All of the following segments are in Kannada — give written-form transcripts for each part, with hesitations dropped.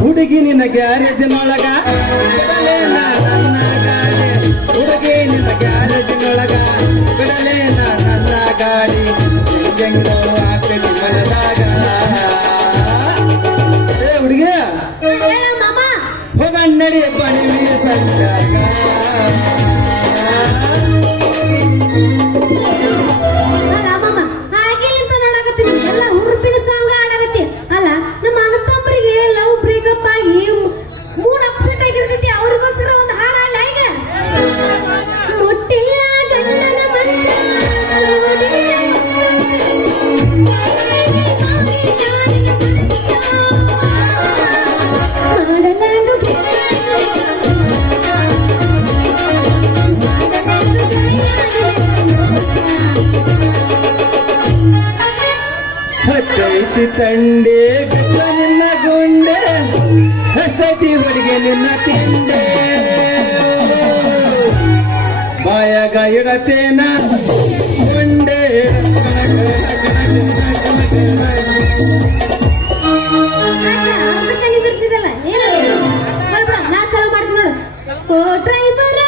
ಹುಡುಗಿ ನಿನ್ನ ಗ್ಯಾರೇಜಿನೊಳಗ ನನ್ನ ಗಾಡಿ ಹುಡುಗಿ ನಿನ್ನ ಗ್ಯಾರೇಜಿನೊಳಗ ಬಿಡಲೇನ ನನ್ನ ಗಾಡಿ ಹೆಂಗೆಂಗೋ ಆಗ್ತದೆ ಮನದಾಗ ಹುಡುಗಿ ಹೋಗಣ್ಣಡಿ ಬಣಿವಿ ಸಂಜಾಗ ಹತ್ತೈತಿ ತಂಡೆ ಬಿಟ್ಟ ನಿನ್ನ ಗುಂಡೆ ಹತ್ತೈತಿ ಹುಡುಗಿ ನಿನ್ನ ತಿಂಡೆ ಬಾಯಾಗ ಇಡತೇನ ಗುಂಡೆ ನಾ ಚಾಲು ಮಾಡ್ತೀನಿ ನೋಡು ಓ ಡ್ರೈವರ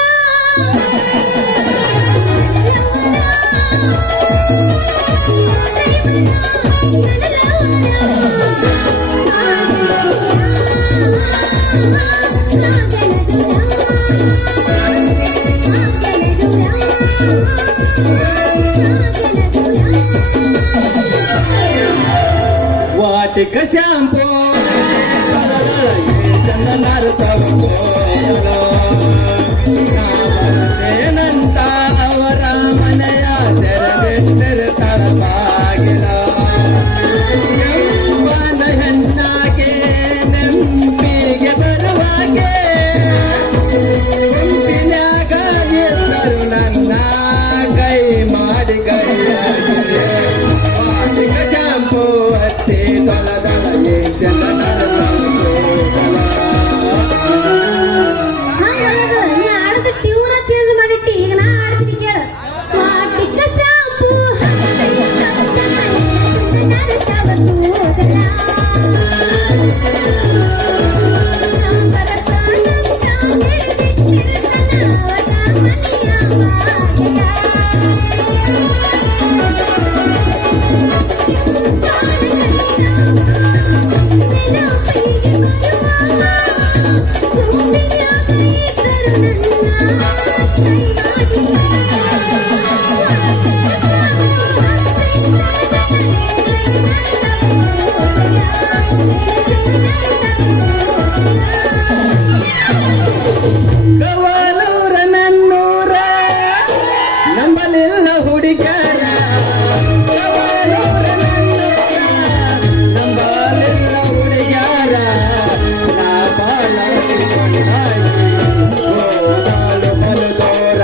ವಾಟಿಕ ಶಾಂಪೂ ಚಂದನಾರ ತಗೊಂಡು ಏನಂತ ಅವರ ಮನೆಯ ತೆರೆದಿರ್ತಾರ ಬಾಗಿಲ ಹೆಣ್ಣಾಗೆ ನೆಂಪಿಗೆ ಬರುವಾಗೆ ನೆಂಪಿನ್ಯಾಗ ಎತ್ತರು ನನ್ನ ಕೈ ಮಾಡಿ ಕೈಯಾಗಿದೆ ವಾಟಿಕ ಶಾಂಪೂ ಹತ್ತಿ ತೊಳೆದಳ ಚಂದನಾರ ಟ್ಯೂನ ಚೇಂಜ್ ಮಾಡಿಟ್ಟಿ ಈಗ ನಾ ಆಡ್ತೀನಿ ಕೇಳು ವಾಟಿಕ ಶಾಂಪೂ ಗವಾನೂರ ನನ್ನೂರ ನಂಬಲಿಲ್ಲ ಹುಡುಗರ ಗವಾನೂರ ನನ್ನೂರ ನಂಬಲಿಲ್ಲ ಹುಡುಗರ ನಾ ಬಾಳ ಗೋದಾಳು ಬಲದೋರ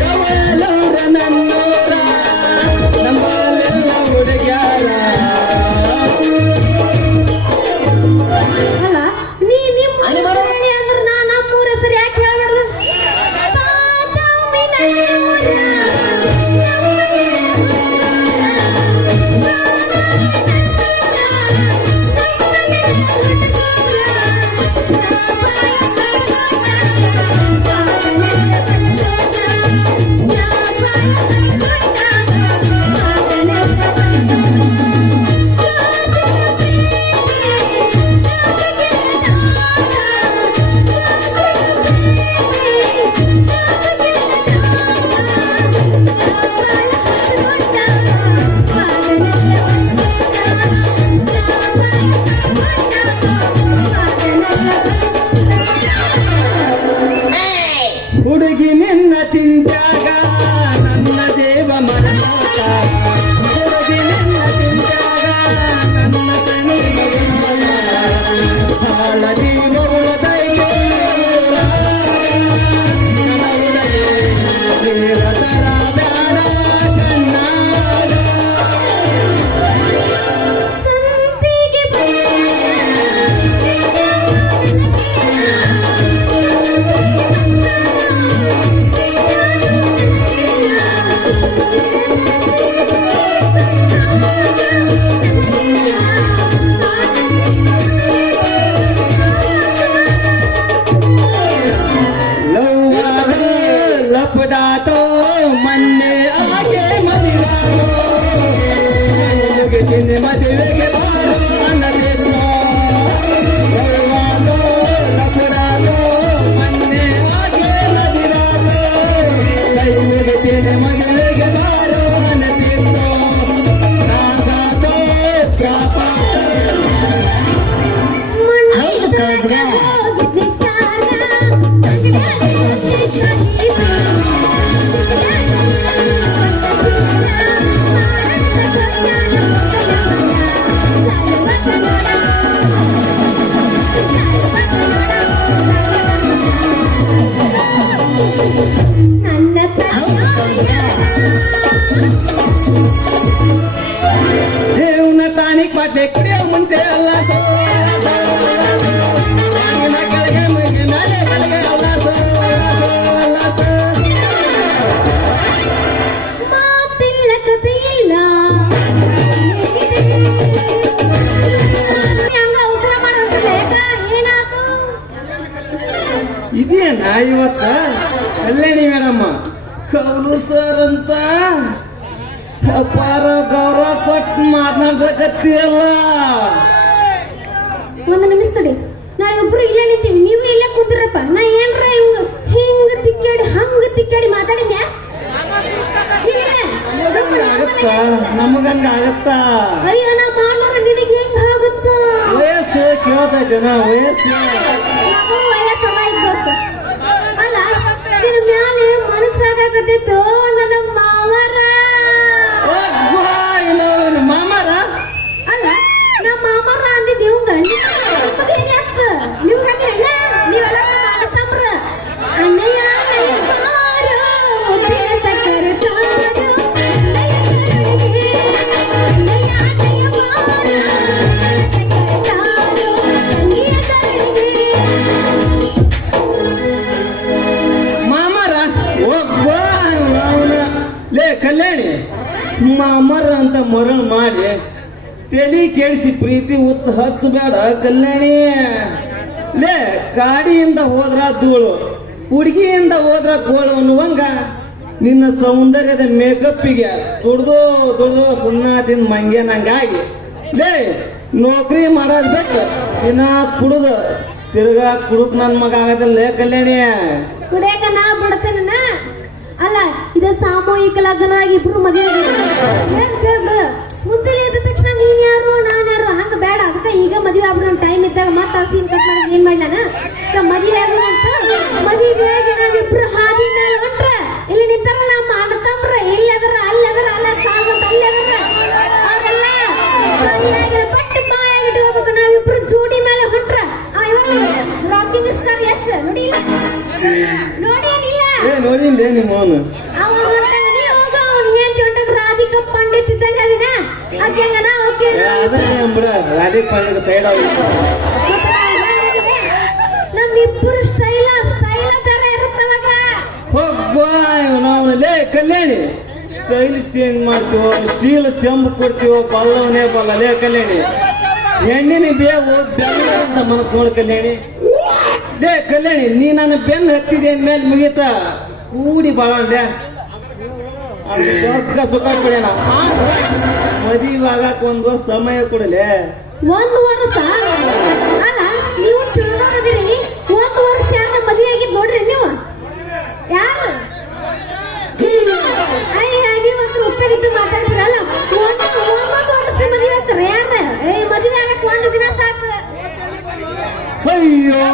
ಗವಾನೂರ ನನ್ನೂರ ನಂಬಲಿಲ್ಲ ಹುಡುಗರ ಅಲ್ಲ ನೀ ನಿಮ್ಮ ಹೇಳಿ ಅಂದ್ರೆ ನಾ ನಮ್ಮೂರ ಹೆಸರು ಯಾಕೆ ಹೇಳ್ಬಾರ್ದು ಹುಡುಗಿ ನಿನ್ನ ಚಿಂತಾಗ ನನ್ನ ದೇವ ಮನೋತ ಹುಡುಗಿ ನಿನ್ನ ಚಿಂತಾಗ ನನ್ನ ಕಣಿ ಹಾಲದಿ ನೋಡದೈತೆ ತರ ಬೇಡ ಕಣ್ಣ ಬಾಟ್ಲಿ ಕುಡಿಯೋ ಮುಂಚೆ ಅಲ್ಲ ಕೆಳಗೆ ಮೇಲೆ ಕೆಳಗೆ ಮಾತಿಲ್ಲ ಕತೆ ಇಲ್ಲ ಹಂಗ ಅವಸರ ಮಾಡೋದಿಲ್ಲ ಏನಾಯ್ತು ಇದೇನ ಇವತ್ತ ಕಲ್ಯಾಣಿ ಮೇಡಮ್ಮ ಕೌಲು ಸರ್ ಅಂತ ಅಪಾರ ಗೌರವ ಕೊಟ್ಟು ಮಾತನಾಡ್ಸಕತ್ತೀಯಲ್ಲ. ಒಂದು ನಿಮಿಷ ತಡಿ, ನಾವಿಬ್ರು ಇಲ್ಲೇ ನಿಂತೀವಿ, ನೀವು ಇಲ್ಲೇ ಕೂತಿರಪ್ಪ. ನಾ ಏನ್ರ ಇವಂಗ ಹಿಂಗ ತಿಕ್ಕಾಡಿ ಹಂಗ ತಿಕ್ಕಾಡಿ ಮಾತಾಡಿದ್ಯಾ? ಆಗತ್ತ ನಮಗಂಗ ಆಗತ್ತ. ಅಯ್ಯೋ ನಾ ಮಾಡೋರ ನಿನಗೆ ಹೆಂಗ ಆಗುತ್ತ? ವಯಸ್ಸು ಕೇಳ್ತೈತೆನ ವಯಸ್ಸು ವಯಸ್ಸಲ್ಲ ದೋಸ್ತ. ಅಲ್ಲ ನಿನ್ನ ಮ್ಯಾಲೆ ಮನಸ್ಸಾಗಕತ್ತಿತ್ತು ನನ್ನ ಮಾವರ. ಮಾಮಾರ ಅಲ್ಲ ನಮ್ಮ ಮಾಮರ ಅಂದಿದ್ದು ಇವಂಗ ನಿಮ್ಗೆ ಅಣ್ಣ ನೀವೆಲ್ಲ ಮಾಡತ್ತಂಬ್ರ ಅಣ್ಣಯ್ಯ ಮಾಮಾರ ಲೇ ಕಲ್ಯಾಣಿ ಮಾಮರ ಅಂತ ಮರಣ ಮಾಡಿ ತಲಿ ಕೆಡಿಸಿ ಪ್ರೀತಿ ಉತ್ತ ಹಚ್ಚಬೇಡ ಕಲ್ಯಾಣಿ. ಲೇ ಗಾಡಿಯಿಂದ ಹೋದ್ರ ಧೂಳು, ಹುಡುಗಿಯಿಂದ ಹೋದ್ರ ಗೋಳು ಅನ್ನುವಂಗ ನಿನ್ನ ಸೌಂದರ್ಯದ ಮೇಕಪ್ಪಿಗೆ ದುಡ್ದು ಸುಣ್ಣಾಟಿನ ಮಂಗೆ ನಂಗಾಗಿ ಲೇ ನೌಕರಿ ಮಾಡೋದ್ ಬಿಟ್ಟು ದಿನ ಕುಡುದು ತಿರ್ಗಾ ಕುಡುಕ್ ನನ್ ಮಗ ಆಗದಿಲ್ಲ ಕಲ್ಯಾಣಿ. ಕುಡಿಯಕ ನಾ ಬಿಡ್ತೇನ. ಅಲ್ಲ ಇದು ಸಾಮೂಹಿಕ ಲಗ್ನವಾಗಿ ಇಬ್ರು ಮದುವೆ ಏನ್ ಕೇಳ್ದು ಮುಂಚೆನೆ ಎದ್ದ ತಕ್ಷಣ ನೀನ್ ಯಾರು ನಾನ್ ಯಾರು ಹಂಗ ಬೇಡ. ಅದಕ್ಕೆ ಈಗ ಮದುವೆ ಆಗ್ಬಿಡ ಟೈಮ್ ಇದ್ದಾಗ ಮತ್ತೆ ಸೀನ್ ಕಟ್ ಮಾಡಿ ಏನ್ ಮಾಡ್ಲಾನ ಮದುವೆ ಆಗುವಂತ ಮದುವೆ ನಾವಿಬ್ರು ಹಾದಿ ಮೇಲೆ ಹೊಂಟ್ರ ಇಲ್ಲಿ ನಿಂತಾರಲ್ಲ ನಮ್ಮ ಅಣ್ಣತಮ್ರ ಇಲ್ಲದರ ಅಲ್ಲದರ ಅಲ್ಲ ಸಾಲ್ವಂತ ಅಲ್ಲದರ ಅವರೆಲ್ಲ ಪಟ್ಟಿ ಬಾಯಾಗಿಟ್ಟು ಹೋಗ್ಬೇಕು. ನಾವಿಬ್ರು ಜೋಡಿ ಮೇಲೆ ಹೊಂಟ್ರ ರಾಕಿಂಗ್ ಸ್ಟಾರ್ ಯಶ್ ನೋಡಿಲ್ಲ ನೋಡೇನಿಲ್ಲ ನೋಡಿಂದೆ ನಿಮ್ಮ ಅವನು ಅವ ಹೊಂಟಾಗ ನೀ ಹೋಗ ಅವ್ನು ಏನ್ ಹೊಂಟಾಗ ರಾಧಿಕಾ ಪಂಡಿತ್ ಇದ್ದಂಗ ಅದಿನ ಅದ್ಯಂಗನ ಓಕೆ ರಾಧಿಕ್ ಪಂಡಿತ್ ಸೈಡ್ ನಮ್ಮಿಬ್ಬರು ಸ್ಟೈಲ ಬೇರೆ ಇರುತ್ತವಾಗ. ನಾವು ಲೇ ಕಲ್ಯಾಣಿ ಸ್ಟೈಲ್ ಚೇಂಜ್ ಮಾಡ್ತೀವೋ ಸ್ಟೀಲ್ ಚೆಂಬು ಕೊಡ್ತೀವೋ ಬಲ್ಲವನೇ ಬಲ್ಲ ಲೇ ಕಲ್ಯಾಣಿ. ಎಣ್ಣಿನ ಬೇವು ಬೆಲ್ಲ ಅಂತ ಮನಸ್ಸು ನೋಡು ಕಲ್ಯಾಣಿ. ಲೇ ಕಲ್ಯಾಣಿ ನೀ ನನ್ನ ಬೆನ್ನು ಹತ್ತಿದೆ ಅಂದ್ಮೇಲೆ ಮುಗೀತ ಕೂಡಿ ಬಾಳಂಡೆ ಸ್ವರ್ಗ ಸುಖ ಕೊಡೋಣ. ಮದುವೆಗಾಕ ಒಂದು ಸಮಯ ಕೊಡಲೆ. 1 ವರ್ಷ ಅಲ್ಲ ನೀವು ತಿಳಿದವರದಿರಿ. 1 ವರ್ಷ ಯಾರ ಮದುವೆ ಆಗಿದ್ ನೋಡ್ರಿ ನೀವು ಯಾರು ನೀವಂತ ಉಪ್ಪರಿದ್ದು ಮಾತಾಡ್ತಿರಲ್ಲ. 1 ವರ್ಷ ಮದುವೆ ಆಗ್ತಾರೆ ಯಾರ ಮದುವೆ ಆಗಕ್ 1 ದಿನ ಸಾಕು. ಅಯ್ಯೋ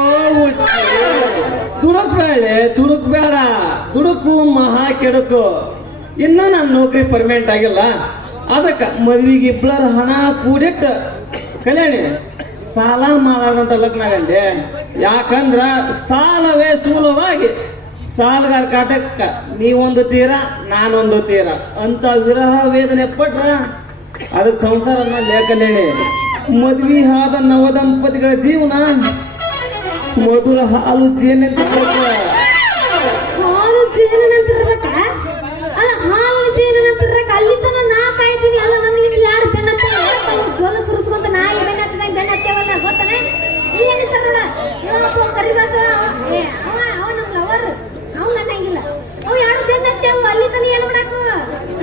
ದುಡುಕ್ ಬೇಡ ದುಡುಕು ಮಹಾ ಕೆಡುಕು. ಇನ್ನ ನನ್ನ ನೌಕರಿ ಪರ್ಮನೆಂಟ್ ಆಗಿಲ್ಲ, ಅದಕ್ಕ ಮದ್ವಿಗೆ ಇಬ್ಬರ ಹಣ ಕೂಡಿಟ್ಟ ಕಲ್ಯಾಣಿ ಸಾಲ ಮಾಡೋದಂತ ಲಗ್ನ ಆಗಂಡೆ. ಯಾಕಂದ್ರ ಸಾಲವೇ ಸೂಲವಾಗಿ ಸಾಲಗಾರ ಕಾಟಕ್ಕ ನೀವೊಂದು ತೀರ ನಾನೊಂದು ತೀರ ಅಂತ ವಿರಹ ವೇದನೆ ಪಟ್ರ ಅದಕ್ಕೆ ಸಂಸಾರ ಕಲ್ಯಾಣಿ. ಮದ್ವಿ ಆದ ನವದಂಪತಿಗಳ ಜೀವನ ಮಧುರ ಹಾಲು ಜೇನಂತ ಹಾಲು ಜೇನಂತಿರ್ಬೇಕ. ಅಲ್ಲ ಹಾಲು ಜೇನಂತಿರ್ಬೇಕ ಅಲ್ಲಿ ತನ ನಾ ಕಾಯ್ತೀನಿ. ಅಲ್ಲ ನಮ್ಗೆ ಯಾರು ಬೆನ್ನತ್ತ ಜೋಲ ಸುರಿಸ್ಕೊಂತ ನಾಯಿ ಬೆನ್ನತ್ತದಂಗ ಬೆನ್ನತ್ತೇವಲ್ಲ ಗೊತ್ತಾನೆ. ಏನಿರ್ತಾರ ನೋಡ ಇವತ್ತು ಕರಿಬೇಕ ಅವ ನಮ್ ಲವರ್ ಅವ್ ಅನ್ನಂಗಿಲ್ಲ. ಅವ್ ಯಾರು ಬೆನ್ನತ್ತೇವು ಅಲ್ಲಿ ತನ ಏನ್ ಮಾಡಾಕ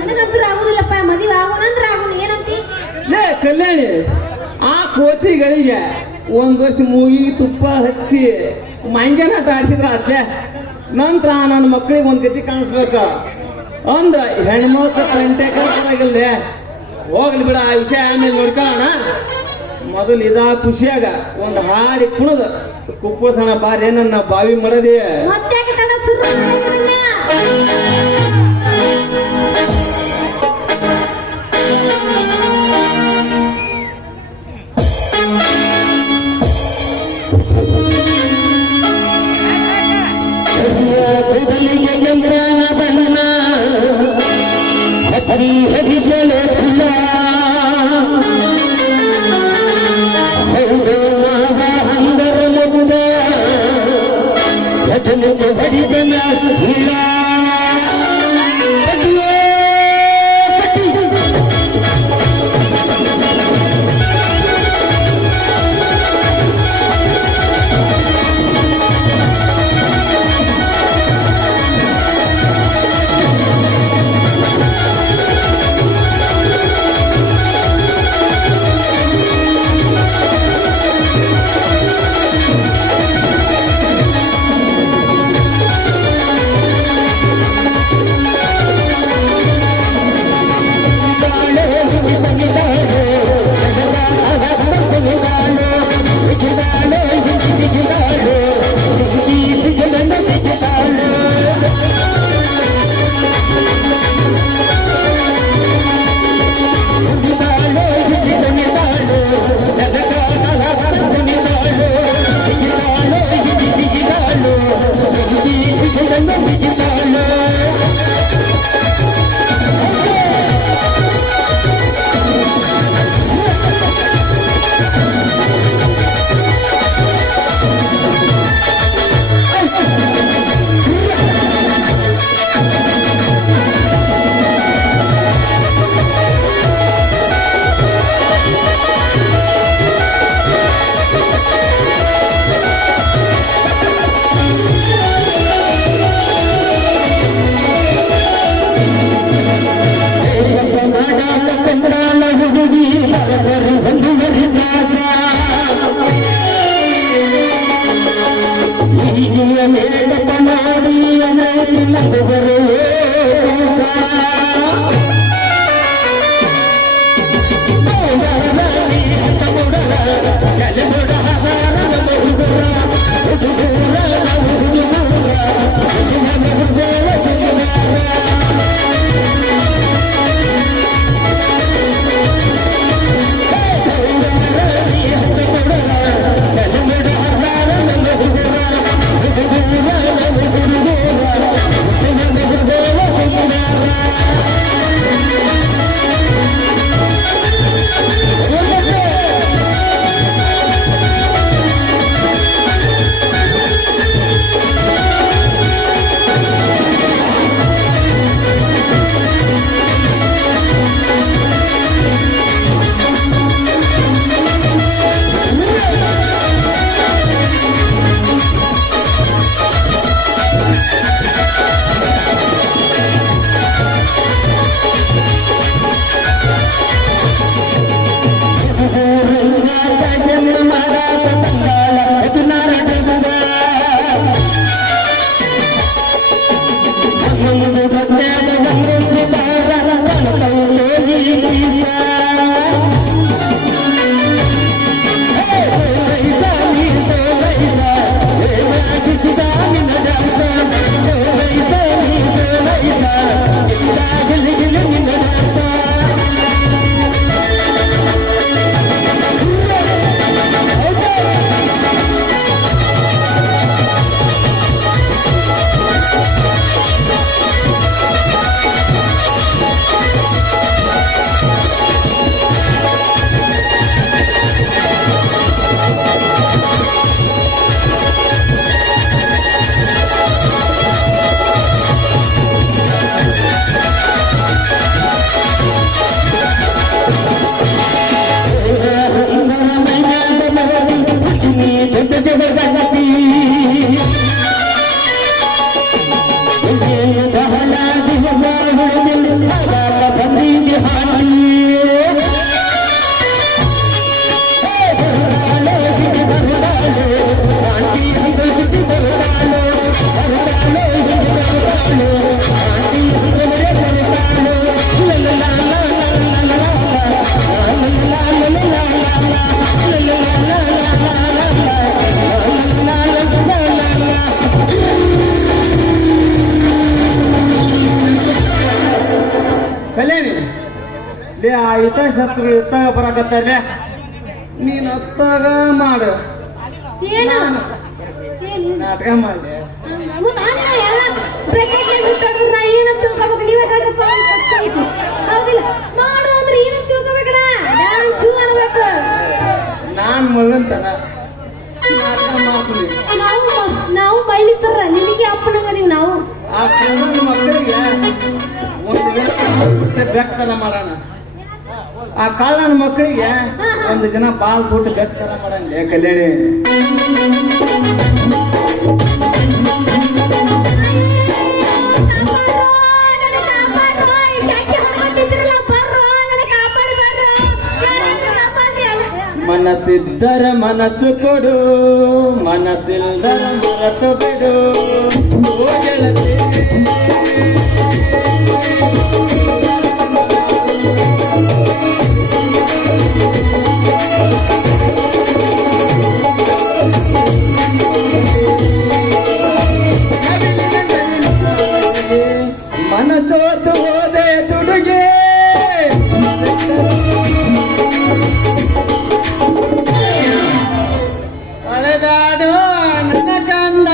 ನನಗಂತೂ ಆಗುದಿಲ್ಲಪ್ಪ. ಮದುವೆ ಆಗೋಣಂದ್ರ ಆಗೋಣ ಏನಂತಿ ಲೇ ಕಲ್ಯಾಣಿ. ಆ ಕೋತಿಗಳಿಗೆ 1 ವರ್ಷ ಮೂಗಿ ತುಪ್ಪ ಹಚ್ಚಿ ಮಂಗ್ಯನಾಟ ಆಡಿಸಿದ್ರ ಅತ್ಲೆ ನಂತರ ನನ್ನ ಮಕ್ಕಳಿಗೆ ಒಂದ್ ಗತಿ ಕಾಣಿಸ್ಬೇಕ ಅಂದ್ರ ಹೆಣ್ಮಕ್ಳು ಕಂಟೆಕಾಗಿಲ್ದೆ ಹೋಗ್ಲಿ ಬಿಡ. ಆ ವಿಷಯ ಆಮೇಲೆ ನೋಡ್ಕೊಳ್ಳೋಣ. ಮೊದಲು ಇದಾ ಖುಷಿಯಾಗ ಒಂದು ಹಾಡಿ ಕುಣದ ಕುಪ್ಪಸಣ ಬಾರಿ ನನ್ನ ಬಾವಿ ಮಾಡದಿ ಮತ್ತೆ ತನ ಶುರು ಲೇ ಆ ಇತ ಶತ್ರುಗಳು ಇತ್ತಾಗ ಬರಾಕತ್ತಾರ ನೀನ್ ಅತ್ತಾಗ ಮಾಡ ಏನು ನಾನು ಏನು ನಾಟಕ ಮಾಡಿ ಮತ್ತೆ ಅಣ್ಣ ಎಲ್ಲ ಬ್ರಾಕೆಟ್ ಲೆ ಬಿಟ್ಟಾಡ್ರ ನಾ ಏನು ತಿಳ್ಕೊಬೇಕು ನೀವೇ ಹೇಳ್ರಪ್ಪ ಹೌದಿಲ್ಲ ಮಾಡು ಅಂದ್ರೆ ಏನು ತಿಳ್ಕೊಬೇಕಣ್ಣ ಡ್ಯಾನ್ಸ್ ಅನ್ನಬೇಕು ನಾನ್ ಮಗಂತನ ನಾಟಕ ಮಾಡ್ತೀನಿ ನಾವು ಮಳ್ಳಿ ತರ ನಿನಗೆ ಮತ್ತೆ ಬೆಕ್ತನ ಮಾಡೋಣ. ಆ ಕಳ್ಳನ ಮಕ್ಕಳಿಗೆ ಒಂದು ದಿನ ಬಾಲ್ ಸುಟ್ಟು ಬೆಕ್ತನ ಮಾಡೋಣ ಕಲ್ಯಾಣಿ. ಮನಸ್ಸಿದ್ದರ ಮನಸ್ಸು ಕೊಡು, ಮನಸ್ಸಿಲ್ಲದರ ಮನಸ್ಸು ಬಿಡು. ಓ ಗೆಳತಿ ಮನಸೋತು ಹೋದೆ ತುಡುಗೆ, ಅಳೆದಾಡು ನನ್ನ ಕಂದ.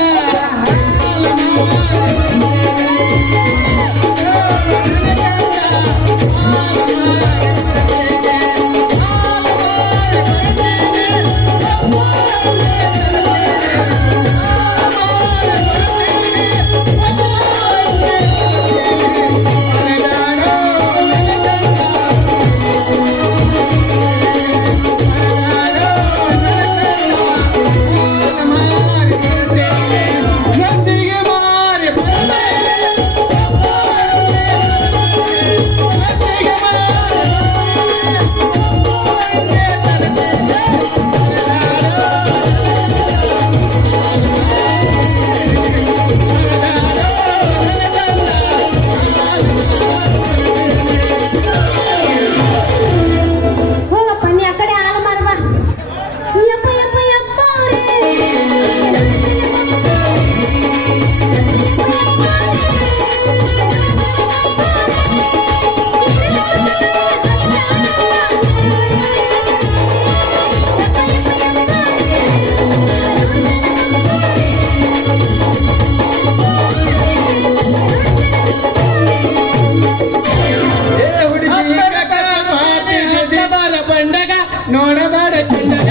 ನೋಡಬೇಡ ಚಿನ್ನಗ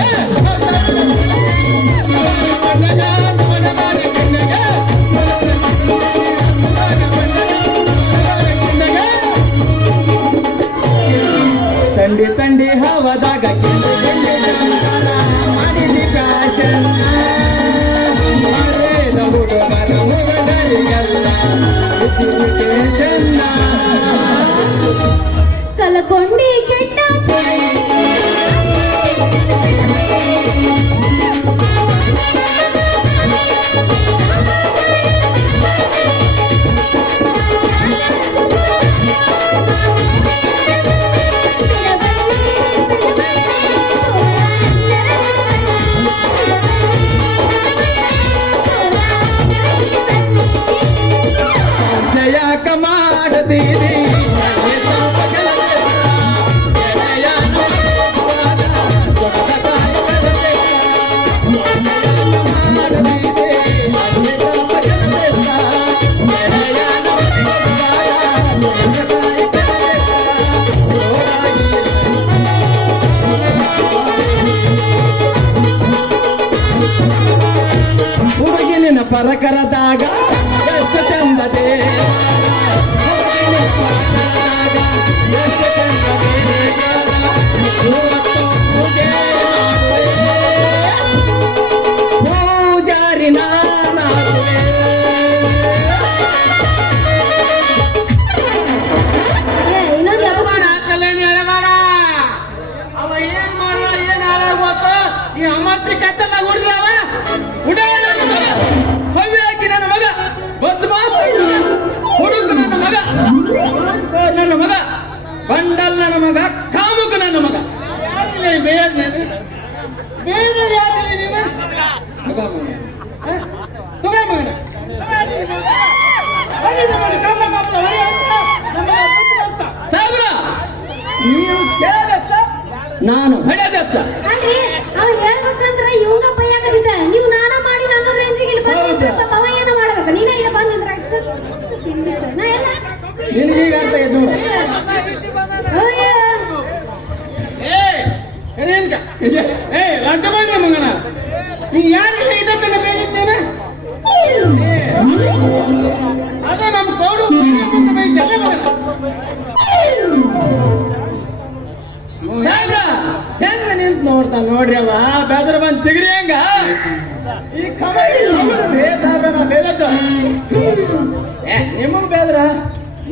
ತಂಡಿ ತಂಡಿ ಹವದಾಗ ಮಾಡಿದಿ ಫ್ಯಾಷನ್ ಹುಡುಗರ ಮುಗದರಿಗೆಲ್ಲ ಚೆನ್ನ ಕಲಕೊಂಡಿ ಕೆಟ್ಟ ಯಾಕ ಮಾಡತೀರಿ ಹುಡುಗಿನ ಪರಕರದಾಗ ಎಷ್ಟು ಚಂದದೆ, ಪೂಜಾರಿ ನಾನಾಗುವೆ. ಇನ್ನೊಂದು ಕಲ್ಯಾಣಿ ಹೇಳಬೇಡ. ಅವ ಏನ್ ಮಾಡ ಏನ್ ಹಾಳಾಗೋತ ಈ ಅಮರ್ಸಿ ಕತ್ತಲ್ಲ ಹುಡುಗವ ಹವ್ಯಾಕಿ ನನ್ನ ಮಗ ಬದ್ದು ಬಾ ಹುಡುಗ ನನ್ನ ಮಗ ನನ್ನ ಮಗ ಬಂಡಲ್ ನನ್ನ ಮಗ ಕಾಮುಕ ನನ್ನ ಮಗ ಸಾಬ್ರ ನೀವು ಕೇಳದತ್ತ ನಾನು ಹೊಡೆದತ್ತ. ಅಲ್ರಿ ಅವ್ ಹೇಳ್ಬೇಕಂದ್ರ ಇವಂಗ ಭಯಾಗದಿದ್ದ ನೀವು ನಾನ ಮಾಡಿ ನನ್ನ ರೇಂಜಿಗೆ ಇಲ್ಲಿ ಬಂದಿದ್ರ ಅವ ಏನ ಮಾಡ್ಬೇಕ ನೀನ ಇಲ್ಲ ಬಂದಿದ್ರ ನಾ ಎಲ್ಲ ನಿನಗೀಗ ಅಂತ ಇದು ನೋಡು. ರಾಜಮಾನ್ಯ ಮಗನ ನೀ ಯಾರಿಲ್ಲ ಇಟ್ಟಂತ ಬೇಯಿದ್ದೇನೆ ಅದು ನಮ್ಮ ಕೌಡು ಮುಂದೆ ಬೈತಲ್ಲ ಮಗನ ನೋಡ್ತಾನ ನೋಡ್ರಿ ಅವ ಬೆದ್ರ ಬಂದ್ ಚಿಗರಿ ಹೆಂಗ ಈ ಕಬಡ್ಡಿ ಸಾಬ್ರ ನಾ ಬೇಲತ್ತ ನಿಮಗ್ ಬೇದ್ರ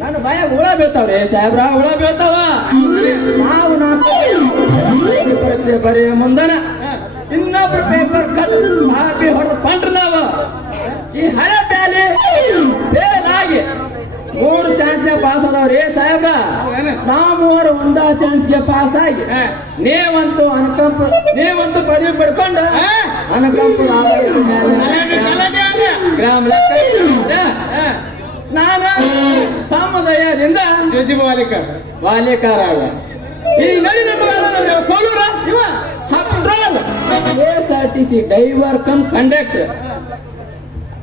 ನನ್ನ ಭಯ ಹುಳ ಬೀಳ್ತಾವ್ರಿ ಸಾಹೇಬ್ರ ಹುಳ ಬೀಳ್ತಾವ ನಾವು ಪರೀಕ್ಷೆ ಬರೆಯ ಮುಂದನ ಇನ್ನೊಬ್ರು ಪೇಪರ್ ಕಾಪಿ ಹೊಡೆದು ಪಂಡ್ರ ನಾವು ಈ ಹಳೆ ಪ್ಯಾಲಿ ಬೇಲಾಗಿ 3 ಚಾನ್ಸ್ಗೆ ಪಾಸ್ ಅದಾವ್ರಿ ಸಾಹೇಬ್ರ ನಾವು 3 ಒಂದ ಚಾನ್ಸ್ಗೆ ಪಾಸ್ ಆಗಿ ನೀವಂತೂ ಪದವಿ ಪಡ್ಕೊಂಡು ಅನುಕಂಪ ಗ್ರಾಮ ನಾನು ತಮ್ಮ ದಯದಿಂದ ವಾಲಿಕಾರ ಈ ನದಿ ಕೋಲೂರ ಇವ KSRTC ಡ್ರೈವರ್ ಕಮ್ ಕಂಡಕ್ಟರ್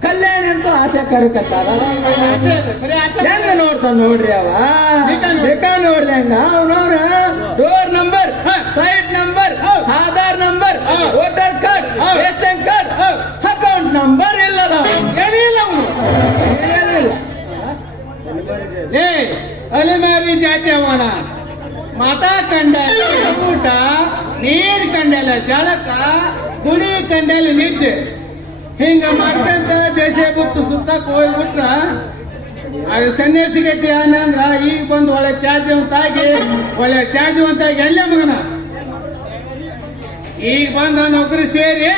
ಕಲ್ಯಾಣಿ ಅಂತ ಆಶಾ ಕಾರ್ಯಕರ್ತ ಹೆಂಗ ನೋಡ್ತಾನ ನೋಡ್ರಿ ಅವ ಬೇಕಾ ನೋಡ್ರಿ ಹಂಗ ಅವನವ್ರ door number site number Aadhaar number voter card ration card account number ಇಲ್ಲದ ಏನಿಲ್ಲ ಅಲೆಮಾರಿ ಜಾತಿ ಅವನ ಮಠ ಕಂಡಲ್ಲ ಊಟ ನೀರ್ ಕಂಡಲ್ಲ ಜಳಕ ಗುಡಿ ಕಂಡಲ್ಲ ನಿದ್ದೆ ಹಿಂಗ ಮಾಡ್ಕೊಂತ ದೇಶ ಬಿಟ್ಟು ಸುತ್ತಕ್ ಹೋಗ್ಬಿಟ್ರ ಅದು ಸನ್ಯಾಸಿಗತಿ ಅಂದ್ರ ಈಗ ಬಂದು ಒಳ್ಳೆ ಚಾರ್ಜವಂತಾಗಿ ಎಲ್ಲೇ ಮಗನ ಈಗ ಬಂದ ನೌಕರಿ ಸೇರಿ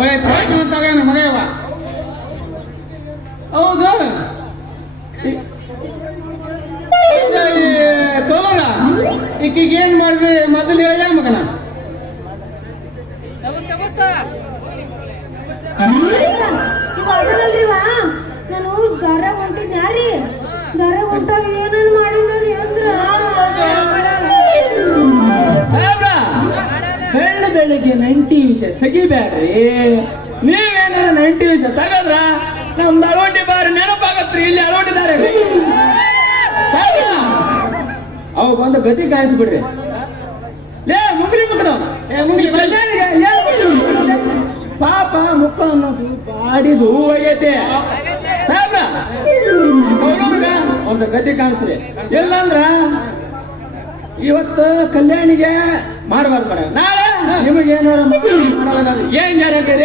ಒಳ್ಳೆ ಚಾರ್ಜವಂತಾಗ ಮಗವ ಹೌದು ಕೋಲರ ಈಕಿಗೆ ಏನ್ ಮಾಡಿದೆ ಮೊದಲು ಹೇಳ ಮಗನ ನಾನು ಗರ ಹೊಂಟಿದ್ನ ಯಾರಿ ಗರ ಹೊಂಟಾಗ ಏನನ್ ಮಾಡಿದ್ರಿ ಅಂದ್ರ ಹೆಣ್ಣು ಬೆಳಿಗ್ಗೆ 90 ವಿಷಯ ತೆಗಿಬ್ಯಾಡ್ರಿ ನೀವೇನಾರ 90 ವಿಷಯ ತಗದ್ರ ನಮ್ದು ಅಳವಟ್ಟಿ ಬಾರಿ ನೆನಪಾಗತ್ರಿ ಇಲ್ಲಿ ಅಳವಟ್ಟಿದ್ದಾರೆ ಅವಾಗ ಒಂದು ಗತಿ ಕಾಯಿಸ್ಬಿಡ್ರಿ ಲೇ ಮುಗ್ರಿ ಮುಗ್ರಿ ಕಲ್ಯಾಣಿಗೆ ಪಾಪ ಮುಖ ಅನ್ನೋದು ಬಾಡಿದು ಹೋಗೈತೆ ಸಾಬ್ರ ಅವ್ರವ್ರಗ ಒಂದು ಗತಿ ಕಾಣಿಸ್ರಿ ಇಲ್ಲಂದ್ರ ಇವತ್ತು ಕಲ್ಯಾಣಿಗೆ ಮಾಡಬಾರ್ದು ಮೇಡಮ್ ನಾಳೆ ನಿಮಗೇನಾರ ಏನ್ ಹೇಳ್ರಿ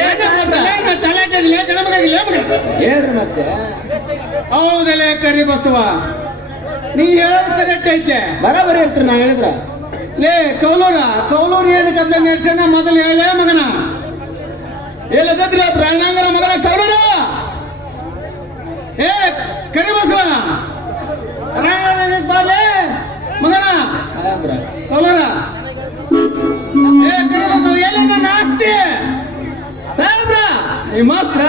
ಮತ್ತೆ ಹೌದಲ್ಲ ಕರಿ ಬಸವ ನೀ ಹೇಳೋದು ಕರೆಕ್ಟ್ ಐತೆ ಬರೋಬರಿ ಇರ್ತೀರಿ ನಾ ಹೇಳಿದ್ರ ಲೇ ಕೌಲೂರ್ ಏನು ಕದ್ದ ನಡೆಸನ ಮೊದಲು ಹೇಳೇ ಮಗನ ಹೇಳದ್ರಿ ಅವತ್ತು ರಣಂಗರ ಮಗನ ಕೌಲೂರ ಏ ಕರಿ ಬಸವನ ಬಾರ್ಲೆ ಮಗನ ಕೌಲೂರ ಏ ಕರಿ ಬಸವ ಎಲ್ಲಿ ನನ್ನ ಆಸ್ತಿ ಸಾಹೇಬ್ರ ಈ ಮಾಸ್ತ್ರ